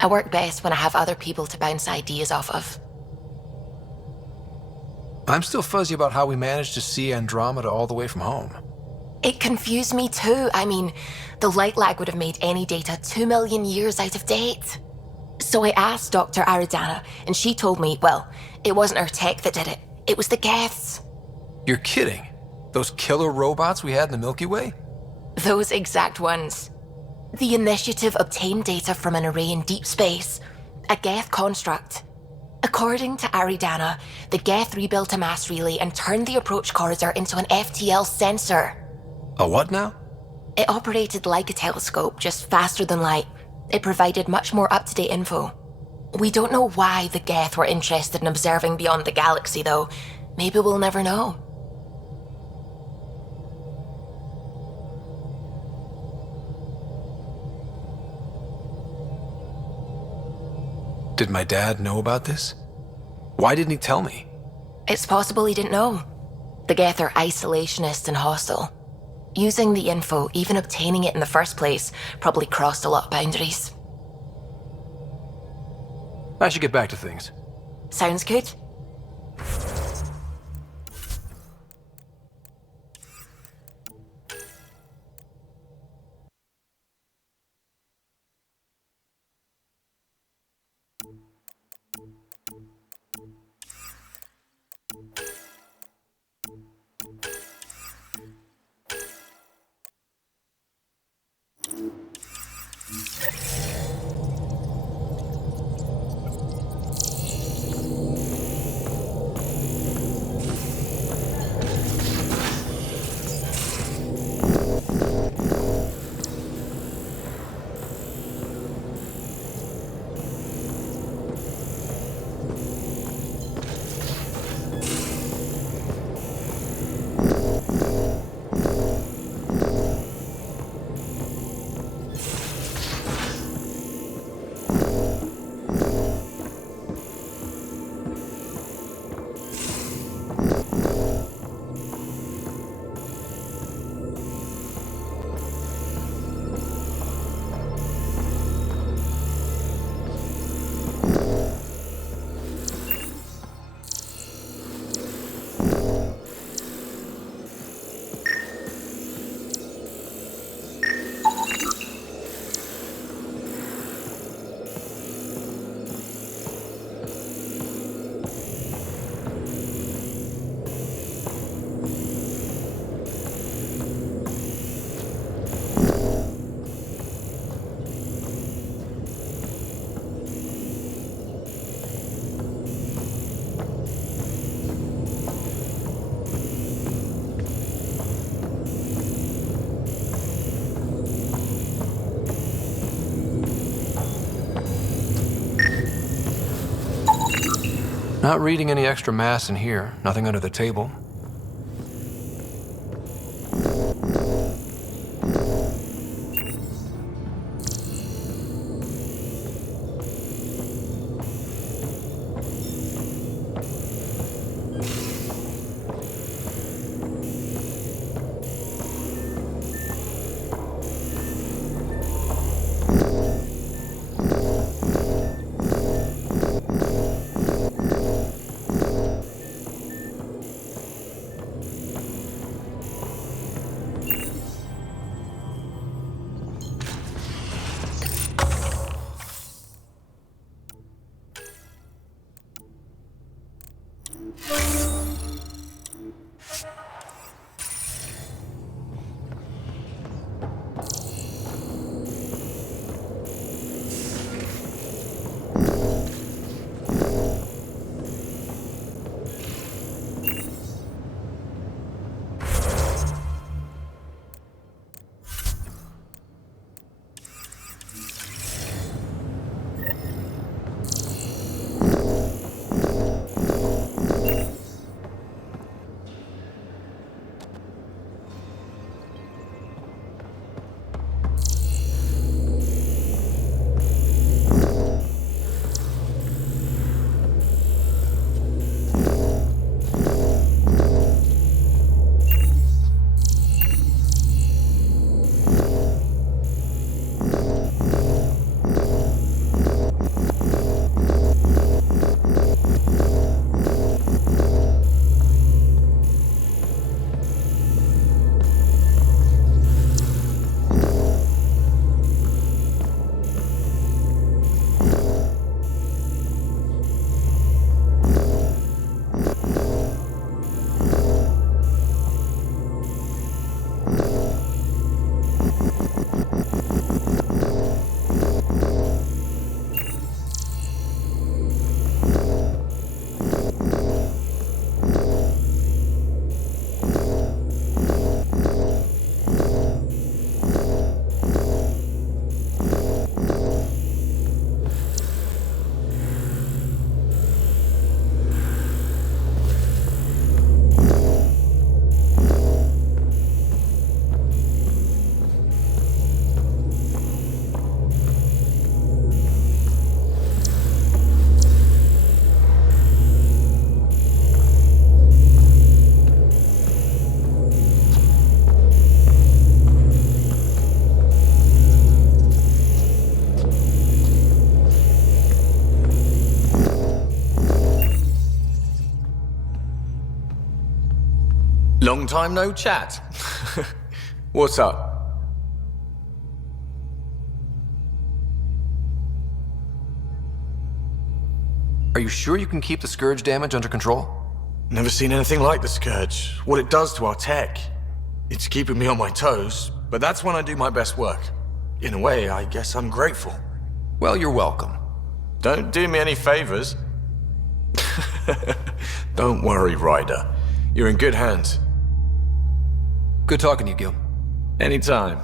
I work best when I have other people to bounce ideas off of. I'm still fuzzy about how we managed to see Andromeda all the way from home. It confused me too. I mean, the light lag would have made any data 2 million years out of date. So I asked Dr. Aridana, and she told me, well, it wasn't her tech that did it. It was the Geths. You're kidding? Those killer robots we had in the Milky Way? Those exact ones. The initiative obtained data from an array in deep space, a Geth construct. According to Aridana, the Geth rebuilt a mass relay and turned the approach corridor into an FTL sensor. A what now? It operated like a telescope, just faster than light. It provided much more up-to-date info. We don't know why the Geth were interested in observing beyond the galaxy, though. Maybe we'll never know. Did my dad know about this? Why didn't he tell me? It's possible he didn't know. The Geth are isolationist and hostile. Using the info, even obtaining it in the first place, probably crossed a lot of boundaries. I should get back to things. Sounds good. Not reading any extra mass in here. Nothing under the table. Long time no chat. What's up? Are you sure you can keep the Scourge damage under control? Never seen anything like the Scourge. What it does to our tech. It's keeping me on my toes, but that's when I do my best work. In a way, I guess I'm grateful. Well, you're welcome. Don't do me any favors. Don't worry, Ryder. You're in good hands. Good talking to you, Gil. Anytime.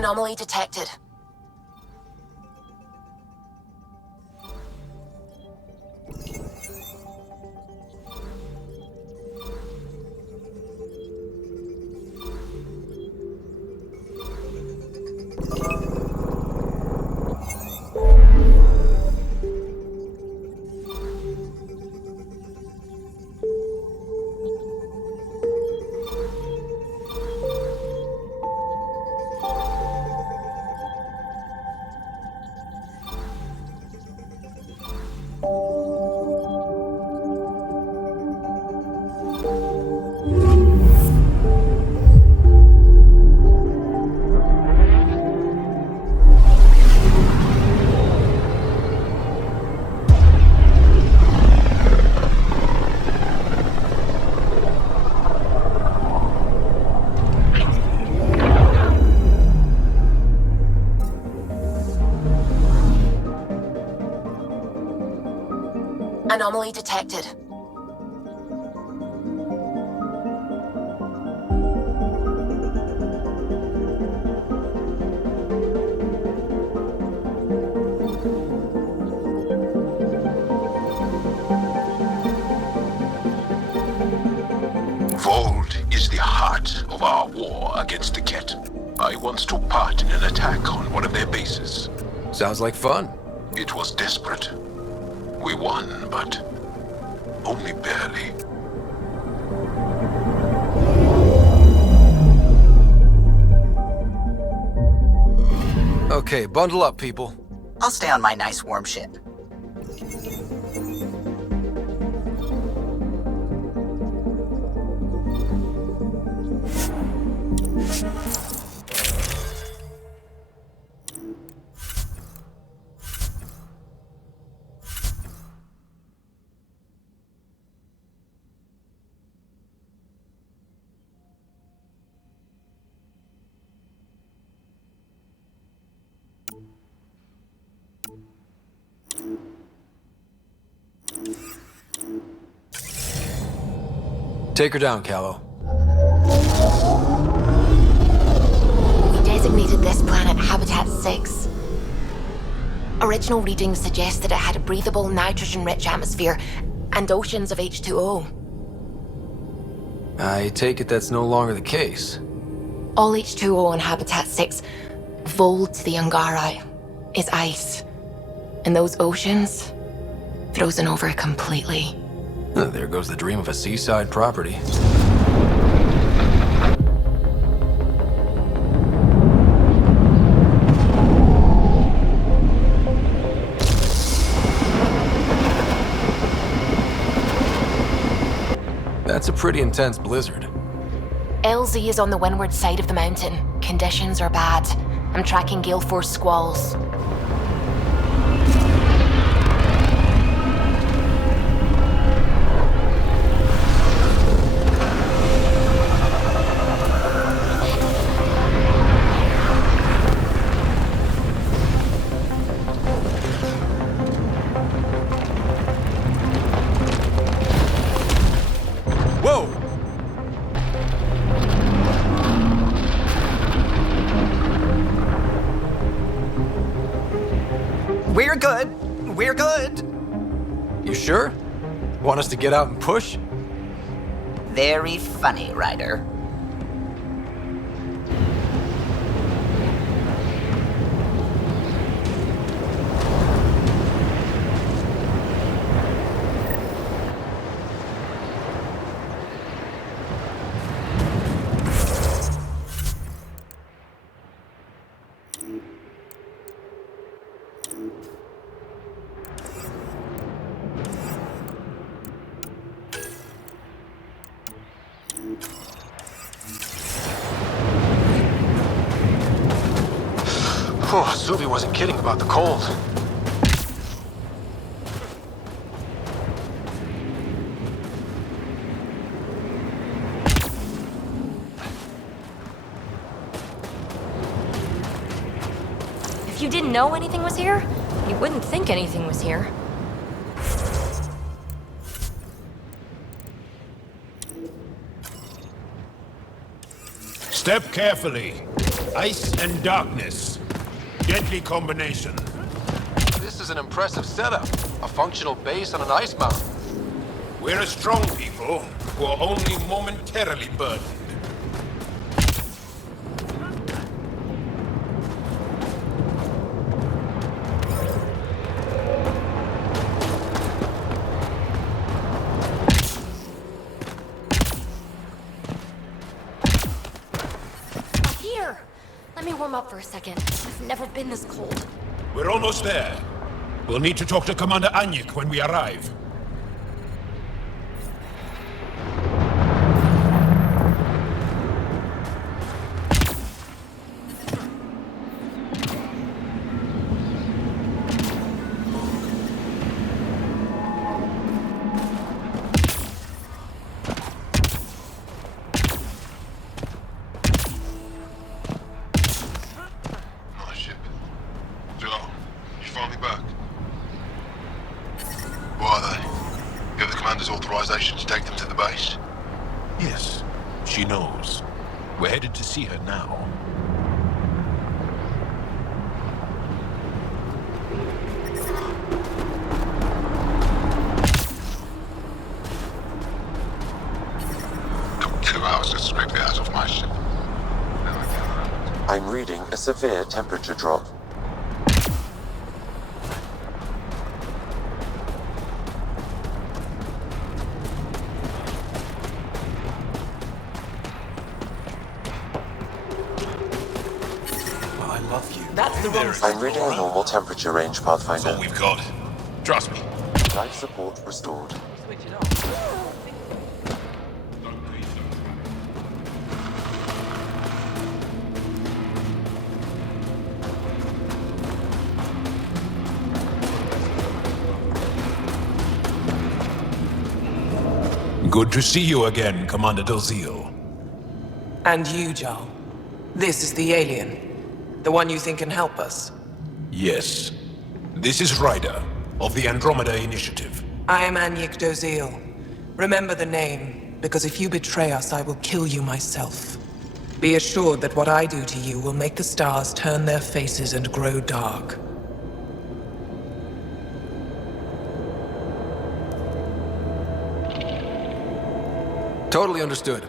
Anomaly detected. Anomaly detected. Vold is the heart of our war against the Ket. I once took part in an attack on one of their bases. Sounds like fun. It was desperate. We won, but only barely. Okay, bundle up, people. I'll stay on my nice warm ship. Take her down, Callow. We designated this planet Habitat 6. Original readings suggest that it had a breathable, nitrogen-rich atmosphere and oceans of H2O. I take it that's no longer the case. All H2O on Habitat 6, Vold to the Ungarai, is ice. And those oceans, frozen over completely. There goes the dream of a seaside property. That's a pretty intense blizzard. LZ is on the windward side of the mountain. Conditions are bad. I'm tracking gale force squalls. Whoa! We're good. We're good. You sure? Want us to get out and push? Very funny, Ryder. Oh, Zuby wasn't kidding about the cold. If you didn't know anything was here, you wouldn't think anything was here. Step carefully. Ice and darkness. Deadly combination. This is an impressive setup. A functional base on an ice mountain. We're a strong people who are only momentarily burdened. Here! Let me warm up for a second. I've never been this cold. We're almost there. We'll need to talk to Commander Anyik when we arrive. Nice ship. Joe, you finally back? Why are they? You have the commander's authorization to take them to the base? Yes, she knows. We're headed to see her now. Took 2 hours to scrape the ass off my ship. I'm reading a severe temperature drop. I love you. That's the wrong I'm reading a normal temperature range, Pathfinder. That's all we've got. Trust me. Life support restored. Good to see you again, Commander Dalziel. And you, Jarl. This is the alien. The one you think can help us. Yes. This is Ryder, of the Andromeda Initiative. I am Anyik Dalziel. Remember the name, because if you betray us, I will kill you myself. Be assured that what I do to you will make the stars turn their faces and grow dark. Totally understood.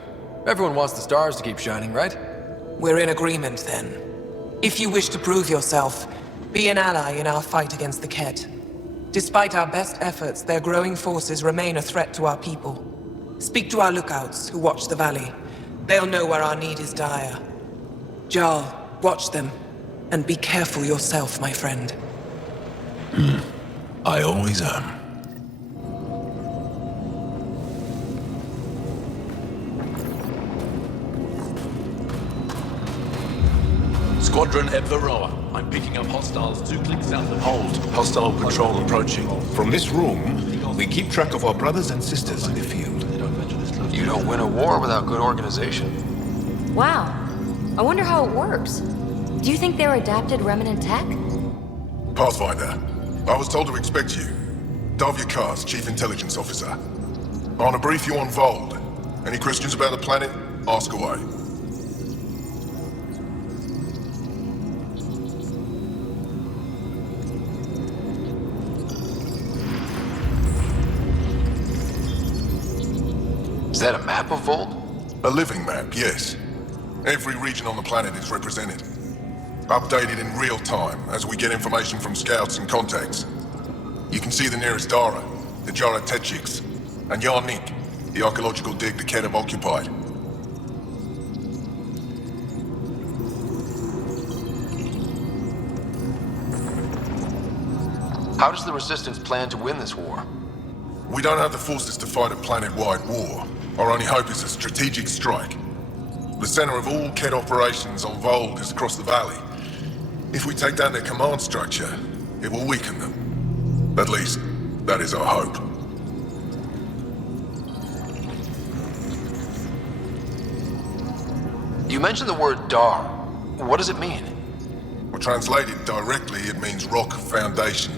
Everyone wants the stars to keep shining, right? We're in agreement, then. If you wish to prove yourself, be an ally in our fight against the Ket. Despite our best efforts, their growing forces remain a threat to our people. Speak to our lookouts, who watch the valley. They'll know where our need is dire. Jarl, watch them. And be careful yourself, my friend. I always am. Squadron at Varroa. I'm picking up hostiles 2 clicks south of... Hold. Hostile patrol approaching. From this room, we keep track of our brothers and sisters in the field. You don't win a war without good organization. Wow. I wonder how it works. Do you think they're adapted remnant tech? Pathfinder, I was told to expect you. Davia Kars, Chief Intelligence Officer. I want to brief you on Vold. Any questions about the planet? Ask away. Is that a map of Volt? A living map, yes. Every region on the planet is represented. Updated in real time as we get information from scouts and contacts. You can see the nearest Dara, the Jara Tetchiks, and Yarnik, the archaeological dig the Ket have occupied. How does the Resistance plan to win this war? We don't have the forces to fight a planet-wide war. Our only hope is a strategic strike. The center of all Ket operations on Vold is across the valley. If we take down their command structure, it will weaken them. At least, that is our hope. You mentioned the word Dar. What does it mean? Well, translated directly, it means rock foundation.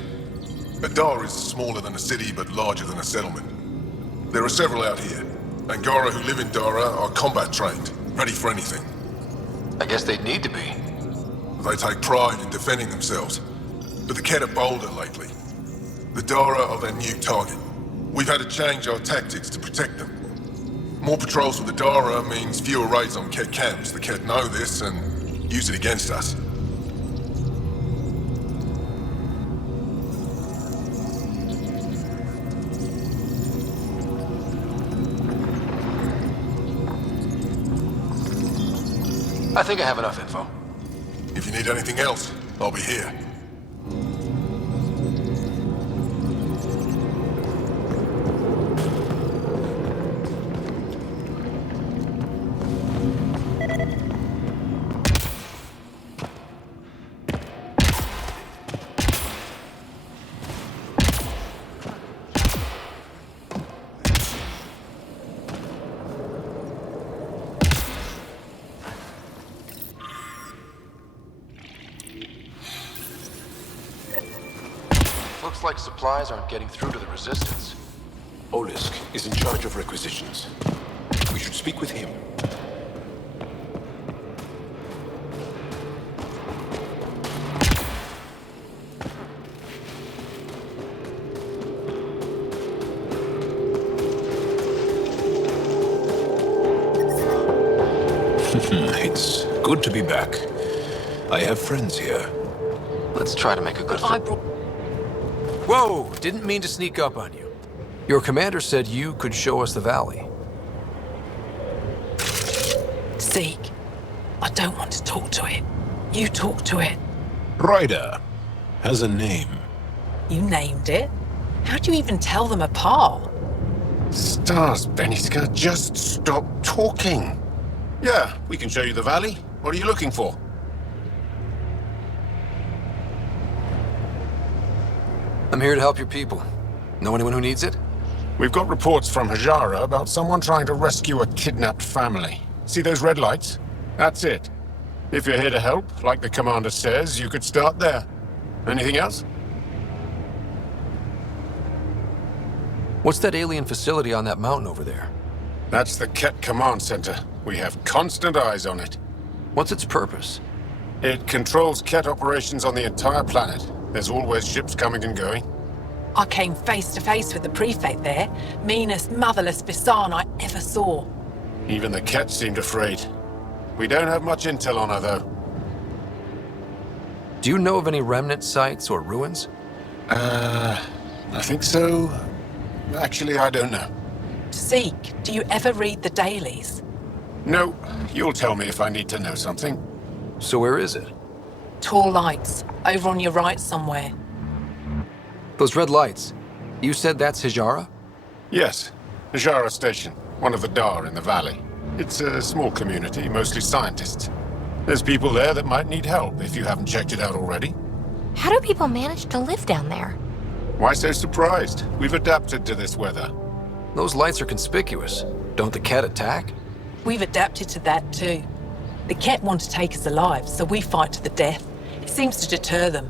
A Dar is smaller than a city, but larger than a settlement. There are several out here. Angara who live in Dara are combat trained, ready for anything. I guess they'd need to be. They take pride in defending themselves. But the Kett are bolder lately. The Dara are their new target. We've had to change our tactics to protect them. More patrols with the Dara means fewer raids on Kett camps. The Kett know this and use it against us. I think I have enough info. If you need anything else, I'll be here. Looks like supplies aren't getting through to the Resistance. Olisk is in charge of requisitions. We should speak with him. It's good to be back. I have friends here. Let's try to make a good Whoa! Didn't mean to sneak up on you. Your commander said you could show us the valley. Zeke, I don't want to talk to it. You talk to it. Ryder has a name. You named it. How do you even tell them apart? Stars, Beniska, just stop talking. Yeah, we can show you the valley. What are you looking for? I'm here to help your people. Know anyone who needs it? We've got reports from Hajara about someone trying to rescue a kidnapped family. See those red lights? That's it. If you're here to help, like the commander says, you could start there. Anything else? What's that alien facility on that mountain over there? That's the Kett Command Center. We have constant eyes on it. What's its purpose? It controls Kett operations on the entire planet. There's always ships coming and going. I came face to face with the prefect there. Meanest, motherless Bisan I ever saw. Even the Kett seemed afraid. We don't have much intel on her, though. Do you know of any remnant sites or ruins? I think so. Actually, I don't know. Zeke, do you ever read the dailies? No, you'll tell me if I need to know something. So where is it? Tall lights, over on your right somewhere. Those red lights. You said that's Hajara? Yes, Hajara Station, one of the Dar in the valley. It's a small community, mostly scientists. There's people there that might need help if you haven't checked it out already. How do people manage to live down there? Why so surprised? We've adapted to this weather. Those lights are conspicuous. Don't the Kett attack? We've adapted to that too. The Kett want to take us alive, so we fight to the death. It seems to deter them.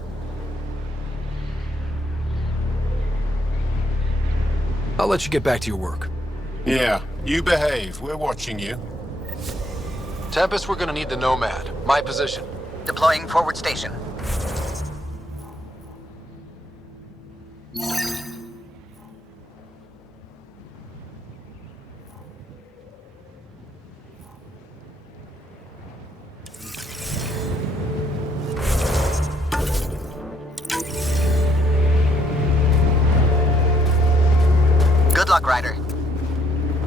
I'll let you get back to your work. Yeah, you behave. We're watching you. Tempest, we're gonna need the Nomad. My position. Deploying forward station. Good luck, Ryder.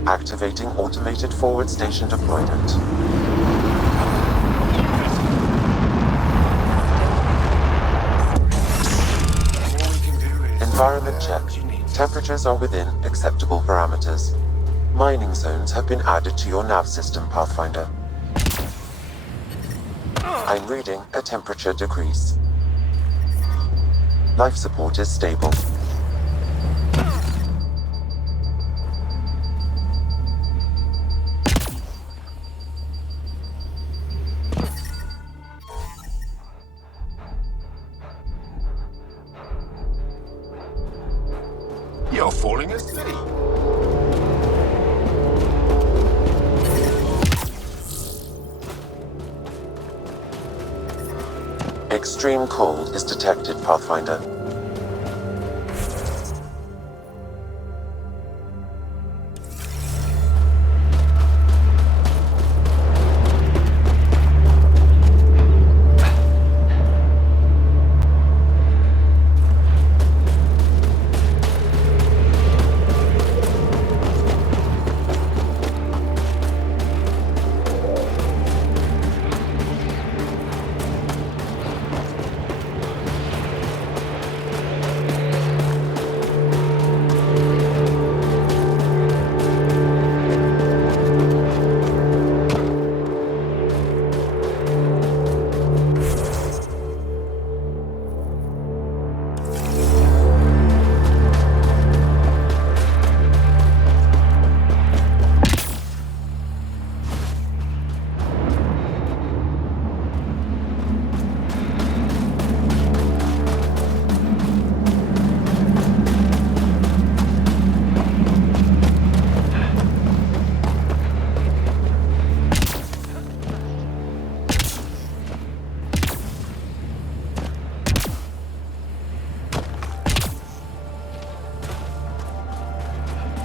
Activating automated forward station deployment. Environment check. Temperatures are within acceptable parameters. Mining zones have been added to your nav system, Pathfinder. I'm reading a temperature decrease. Life support is stable. You're falling asleep. Extreme cold is detected, Pathfinder.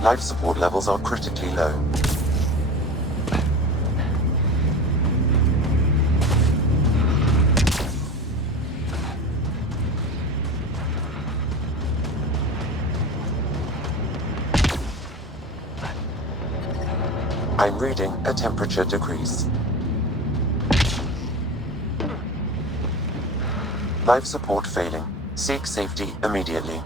Life support levels are critically low. I'm reading a temperature decrease. Life support failing. Seek safety immediately.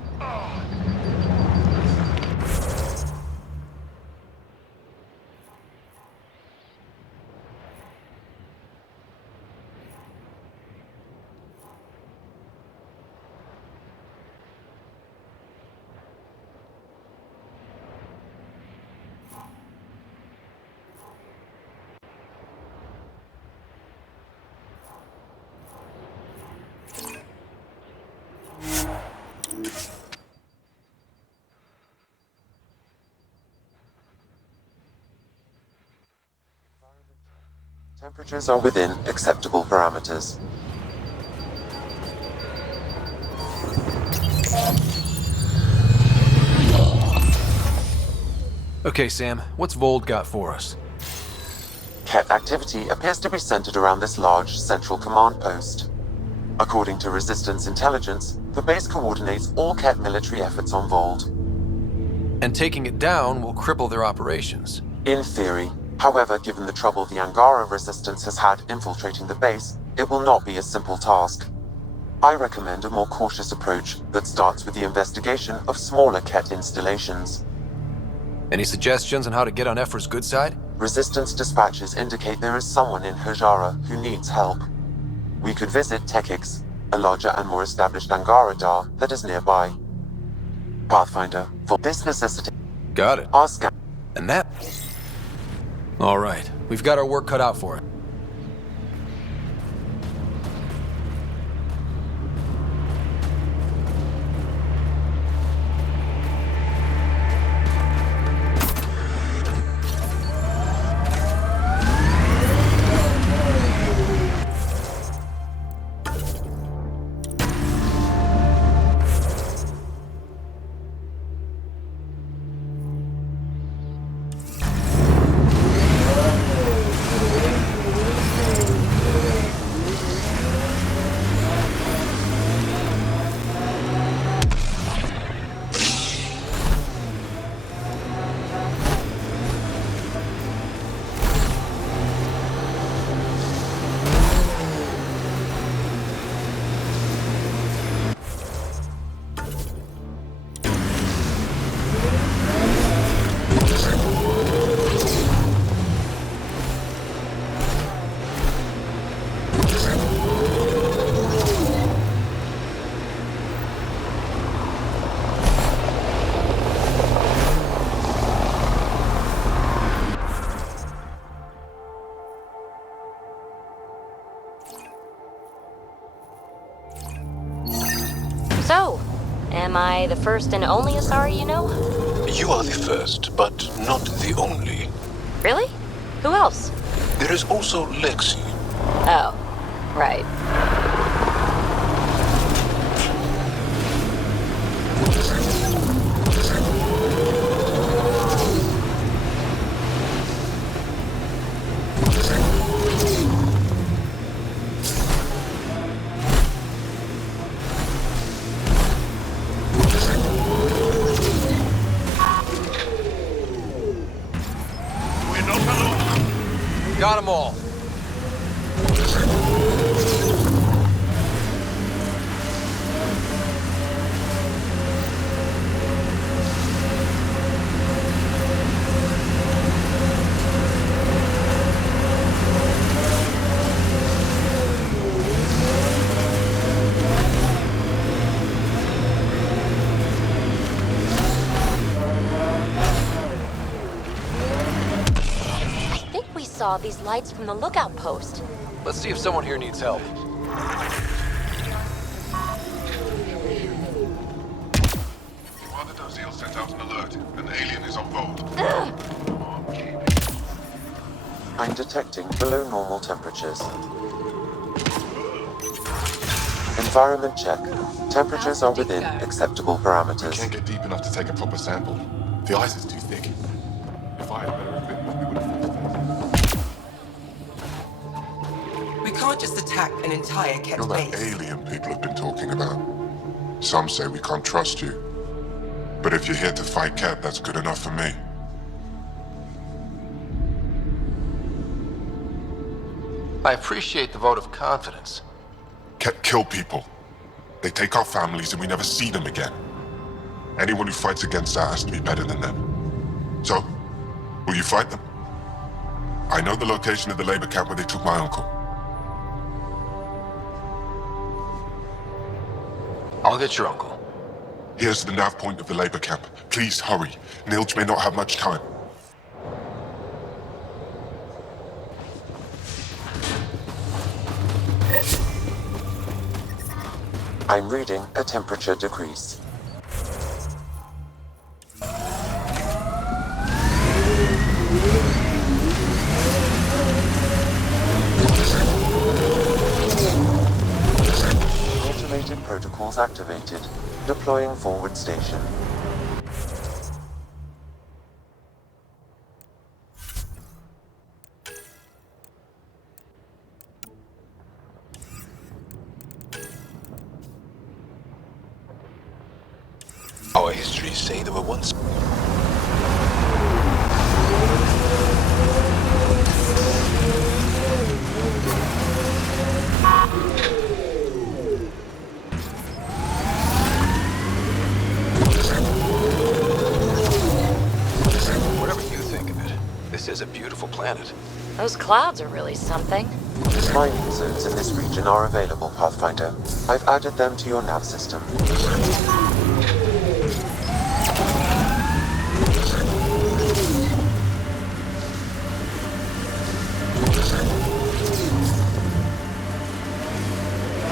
Temperatures are within acceptable parameters. Okay, Sam, what's Vold got for us? Ket activity appears to be centered around this large central command post. According to Resistance intelligence, the base coordinates all Ket military efforts on Vold. And taking it down will cripple their operations. In theory. However, given the trouble the Angara Resistance has had infiltrating the base, it will not be a simple task. I recommend a more cautious approach that starts with the investigation of smaller Ket installations. Any suggestions on how to get on Ephra's good side? Resistance dispatches indicate there is someone in Hajara who needs help. We could visit Tekix, a larger and more established Angara Dar that is nearby. Pathfinder, for this necessity. Got it. Ask. And that... All right, we've got our work cut out for it. So, am I the first and only Asari you know? You are the first, but not the only. Really? Who else? There is also Lexi. Oh, right. got them all. I think we saw these lights from the lookout post. Let's see if someone here needs help. Commander Dozil sent out an alert. An alien is on board. I'm detecting below normal temperatures. Environment check. Temperatures are within acceptable parameters. We can't get deep enough to take a proper sample. The ice is too thick. If I had better equipment, we would have We can't just attack an entire Ket You're that base. alien people have been talking about. Some say we can't trust you. But if you're here to fight Ket, that's good enough for me. I appreciate the vote of confidence. Ket kill people. They take our families and we never see them again. Anyone who fights against that has to be better than them. So, will you fight them? I know the location of the labor camp where they took my uncle. I'll get your uncle. Here's the nav point of the labor camp. Please hurry. Nilj may not have much time. I'm reading a temperature decrease. Automated protocols activated. Deploying forward station. Our histories say there were once... Whatever you think of it, this is a beautiful planet. Those clouds are really something. Mining zones in this region are available, Pathfinder. I've added them to your nav system.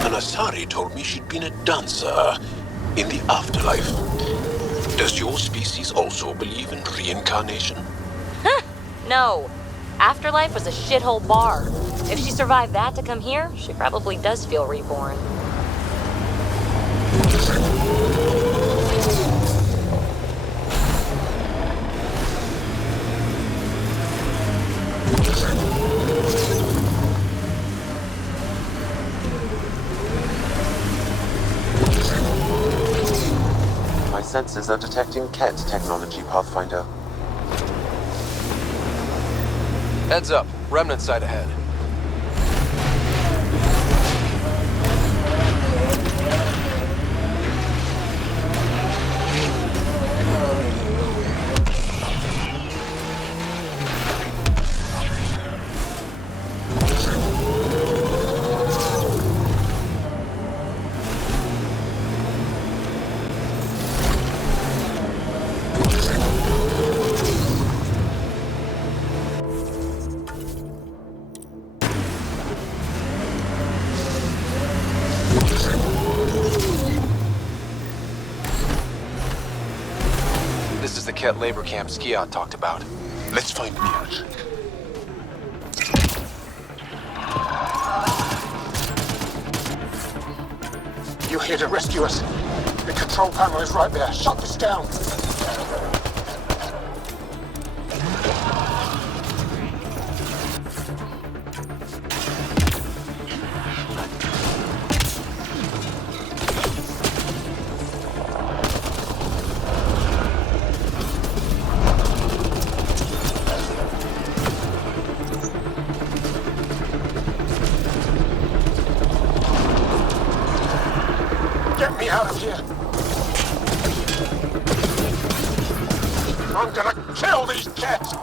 Anasari told me she'd been a dancer in the afterlife. Does your species also believe in reincarnation? No. Afterlife was a shithole bar. If she survived that to come here, she probably does feel reborn. My sensors are detecting Ket technology, Pathfinder. Heads up, remnant site ahead. This is the Ket labor camp Skiot talked about. Let's find Nilj. You're here to rescue us. The control panel is right there. Shut this down. Get me out of here! I'm gonna kill these kids!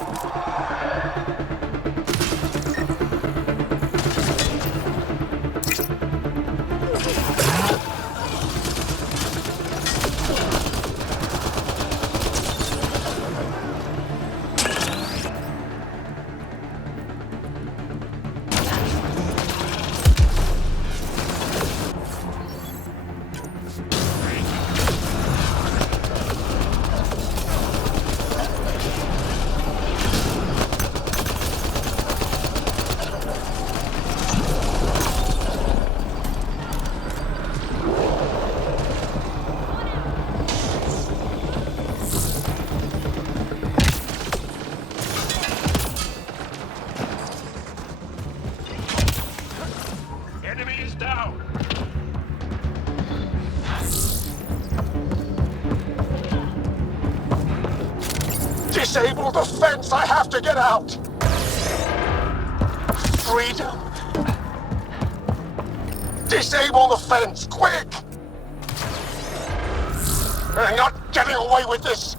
Disable the fence! I have to get out! Freedom! Disable the fence, quick! You're not getting away with this!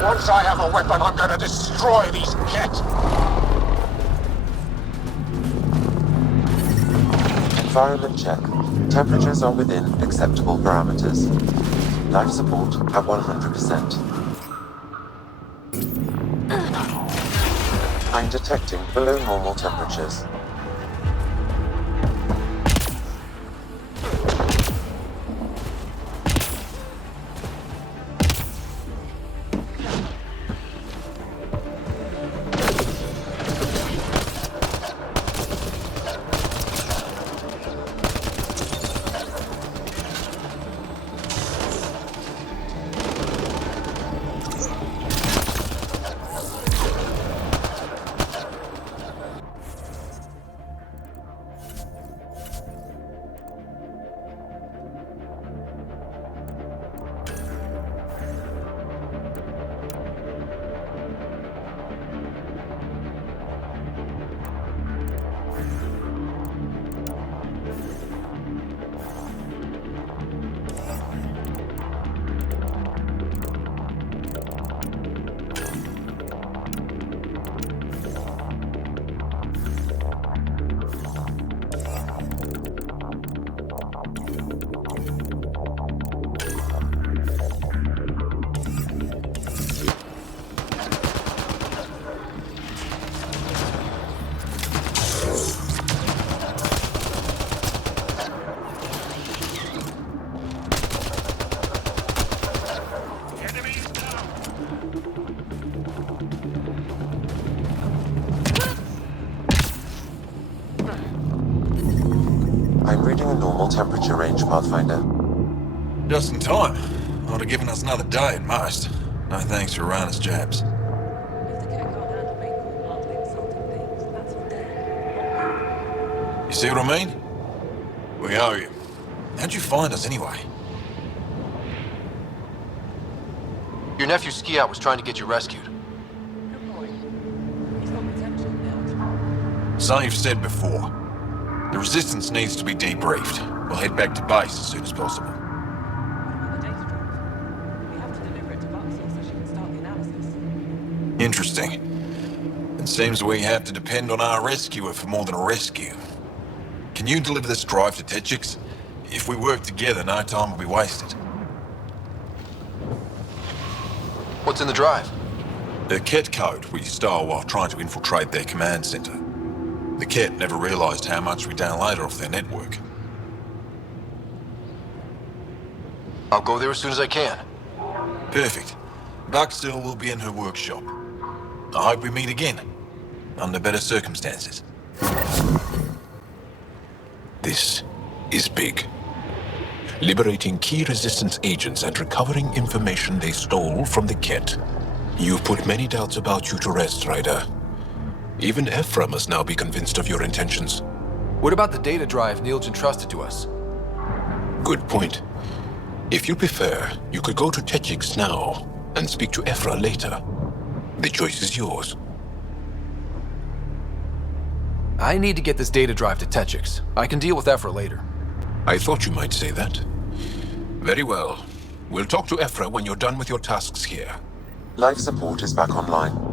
Once I have a weapon, I'm gonna destroy these kids! Environment check. Temperatures are within acceptable parameters. Life support at 100%. I'm detecting below normal temperatures. I'm reading a normal temperature range, Pathfinder. Just in time. Ought have given us another day at most. No thanks for Rana's jabs. You see what I mean? We owe you. How'd you find us anyway? Your nephew's ski out was trying to get you rescued. So you've said before. The Resistance needs to be debriefed. We'll head back to base as soon as possible. Interesting. It seems we have to depend on our rescuer for more than a rescue. Can you deliver this drive to Tetchix? If we work together, no time will be wasted. What's in the drive? The Ket code we stole while trying to infiltrate their command center. The Ket never realized how much we downloaded off their network. I'll go there as soon as I can. Perfect. Buckstill will be in her workshop. I hope we meet again, under better circumstances. This is big. Liberating key resistance agents and recovering information they stole from the Kett. You've put many doubts about you to rest, Ryder. Even Ephra must now be convinced of your intentions. What about the data drive Neil's entrusted to us? Good point. If you prefer, you could go to Techix now and speak to Ephra later. The choice is yours. I need to get this data drive to Techix. I can deal with Ephra later. I thought you might say that. Very well. We'll talk to Ephra when you're done with your tasks here. Life support is back online.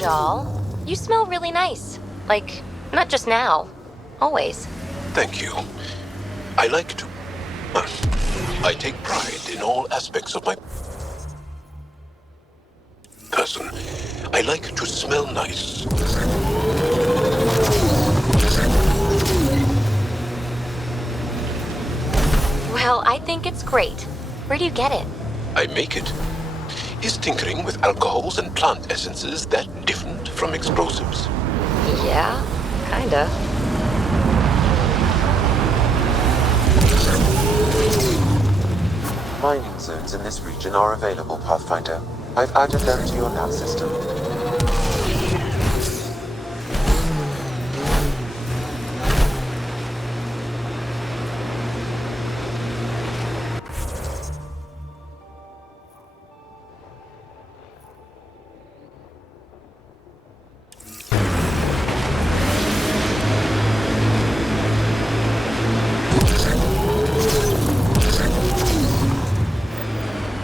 Y'all, you smell really nice. Like, not just now. Always. Thank you. I like to... I take pride in all aspects of my person. I like to smell nice. Well, I think it's great. Where do you get it? I make it. Is tinkering with alcohols and plant essences that different from explosives? Yeah, kinda. Mining zones in this region are available, Pathfinder. I've added them to your nav system.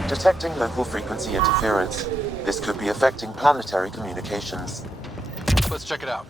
Detecting local frequency interference. This could be affecting planetary communications. Let's check it out.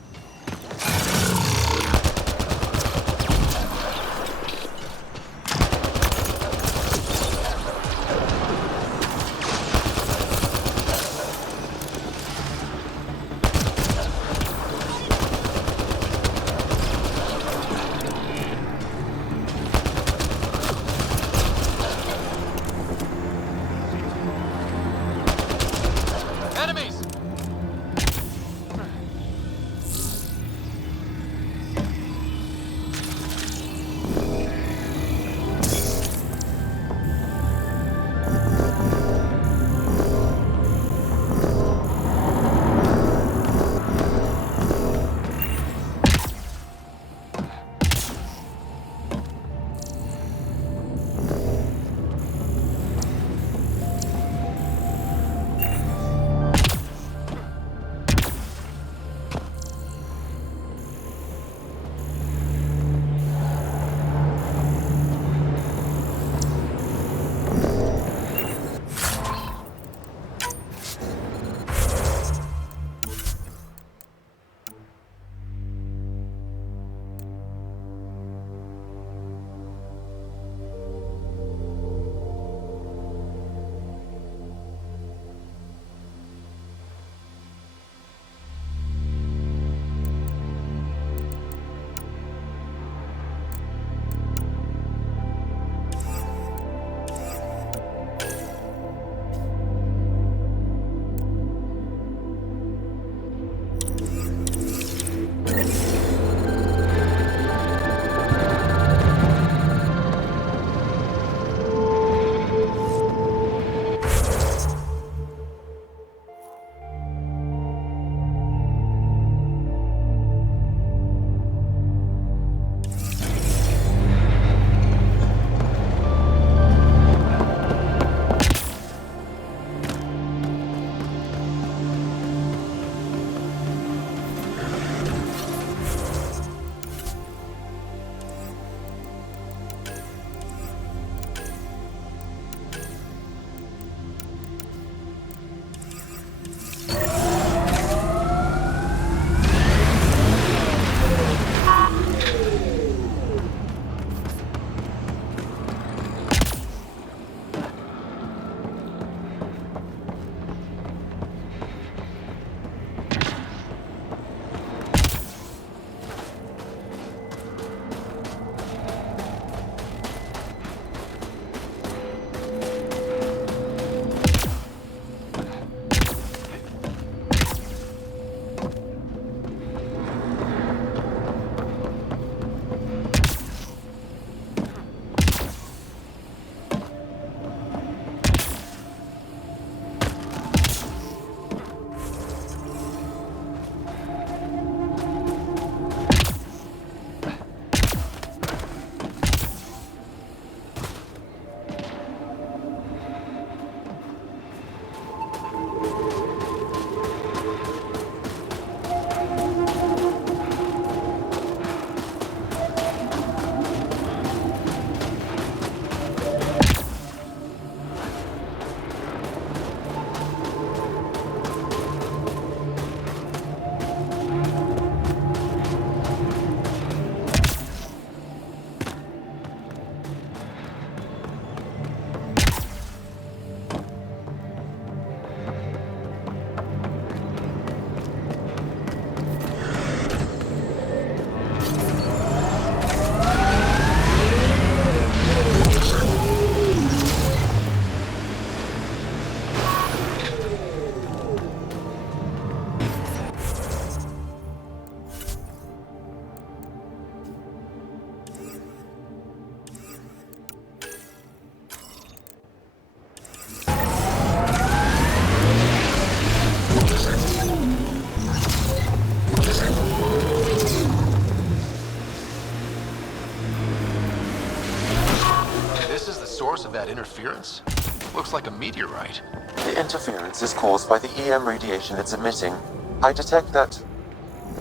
interference? Looks like a meteorite. The interference is caused by the EM radiation it's emitting. I detect that...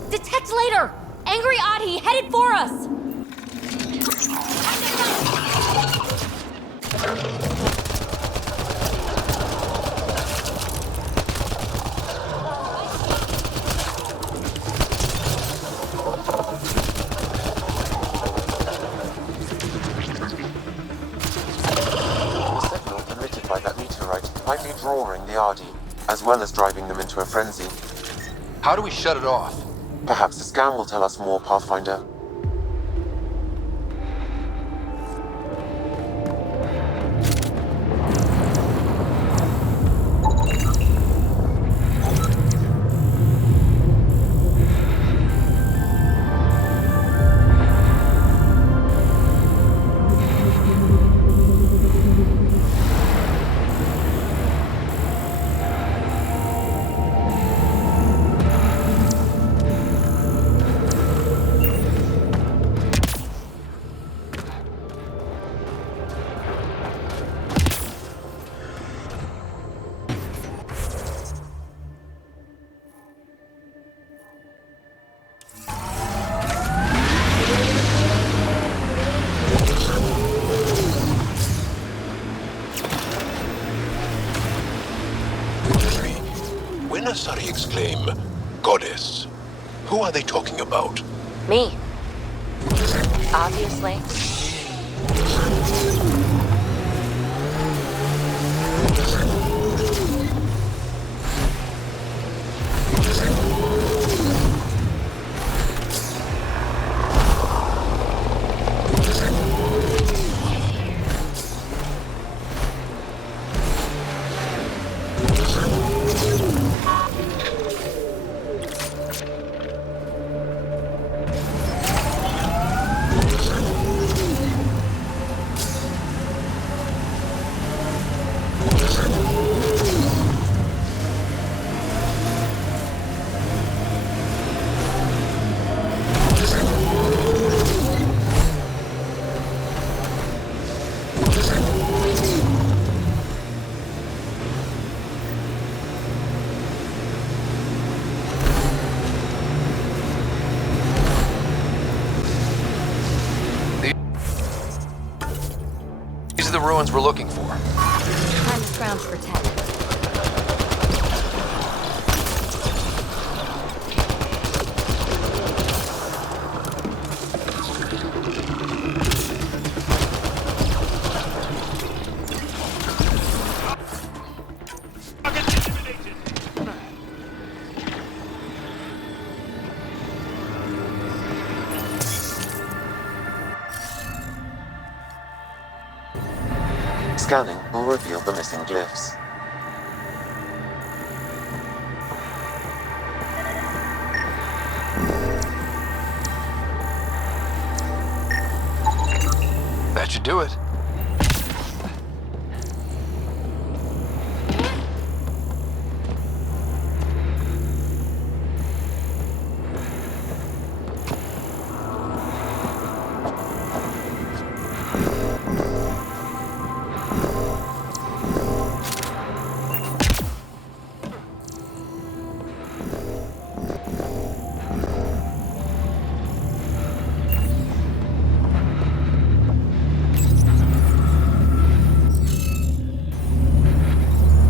Detect later! Angry Ahi headed for us! The signal emitted by that meteorite might be drawing the Ardi, as well as driving them into a frenzy. How do we shut it off? Perhaps the scan will tell us more, Pathfinder. When Asari exclaim, Goddess, who are they talking about? Me. Obviously. These are the ruins we're looking for. Time to scrounge for tech. Scanning will reveal the missing glyphs. That should do it.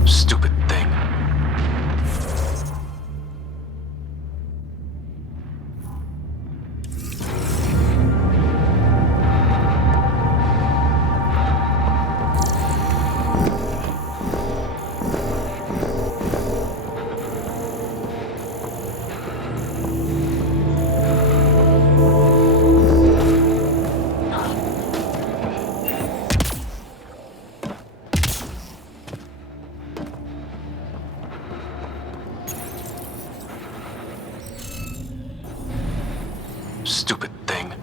Stupid thing. Stupid thing.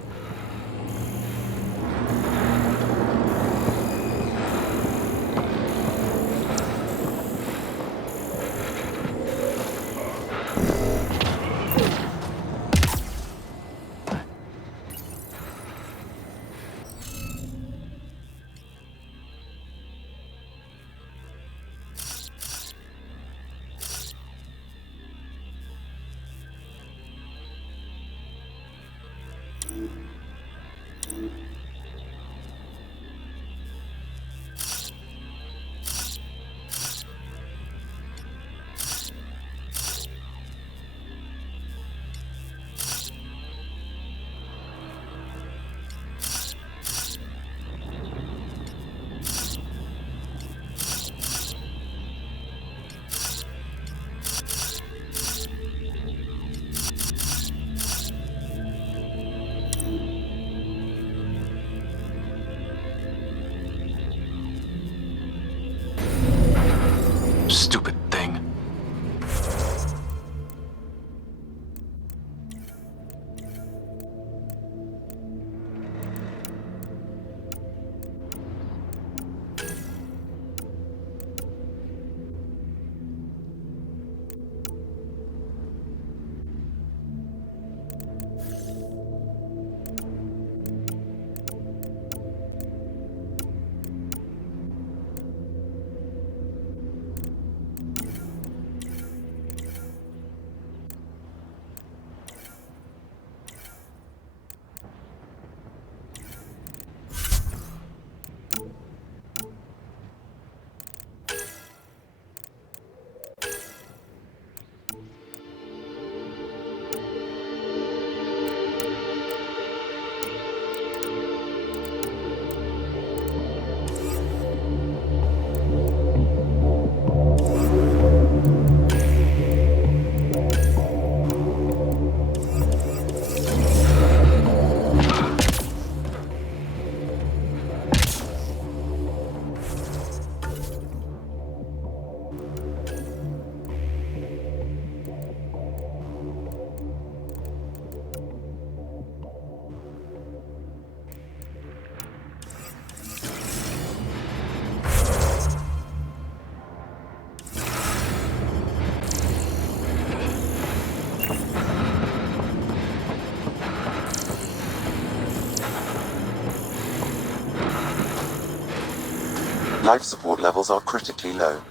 Life support levels are critically low.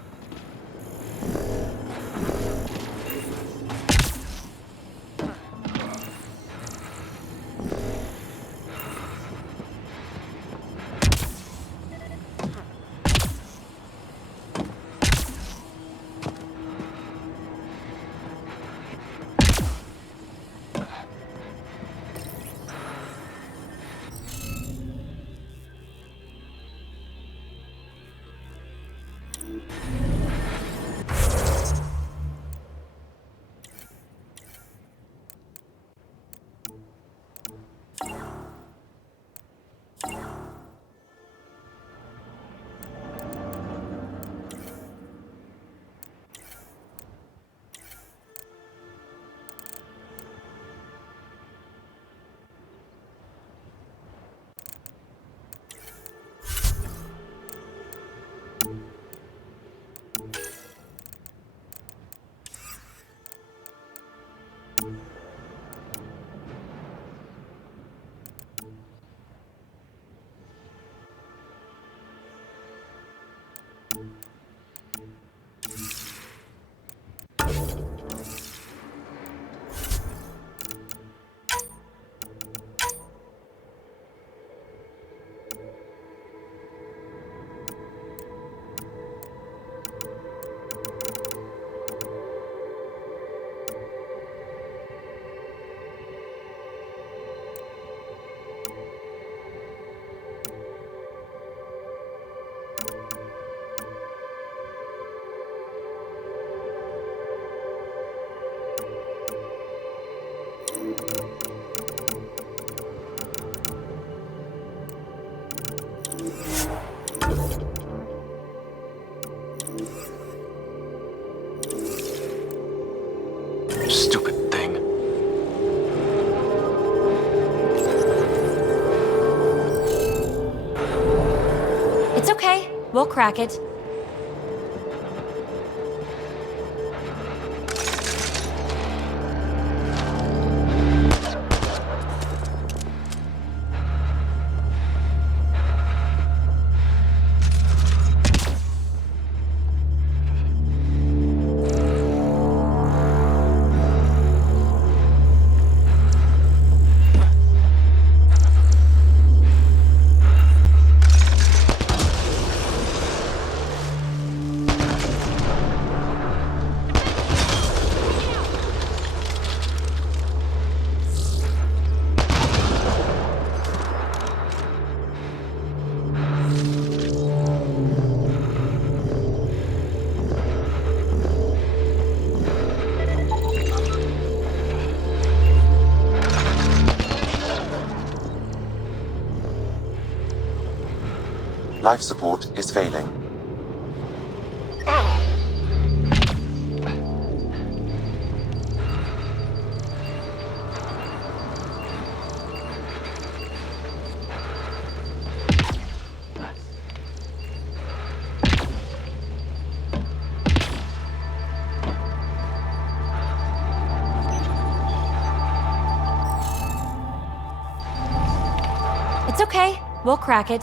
Stupid thing. It's okay. We'll crack it. Life support is failing. It's okay. We'll crack it.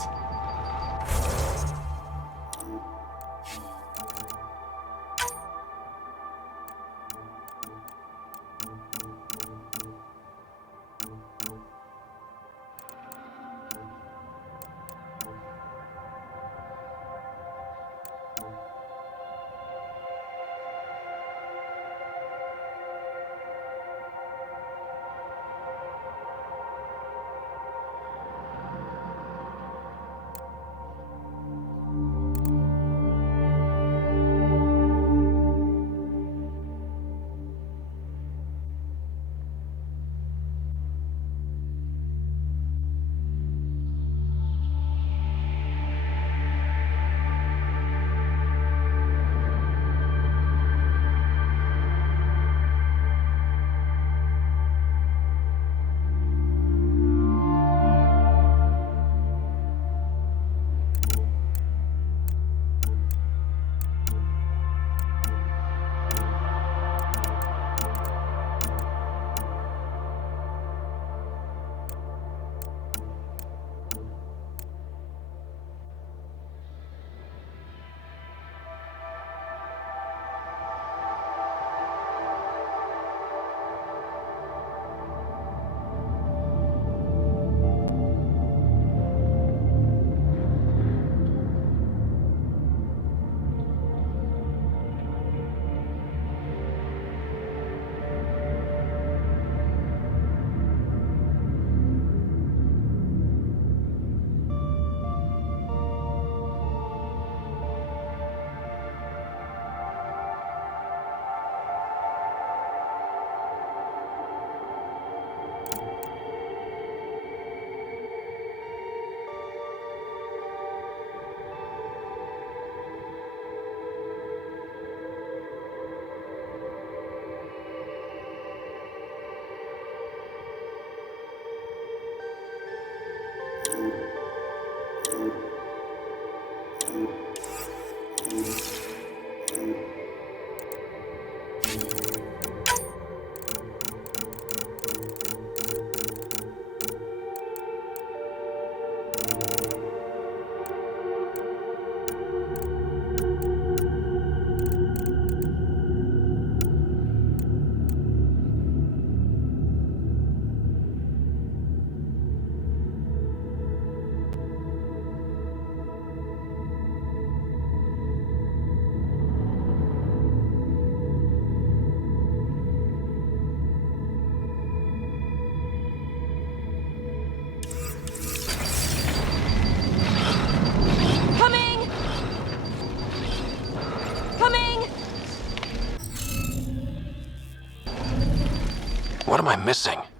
am I missing?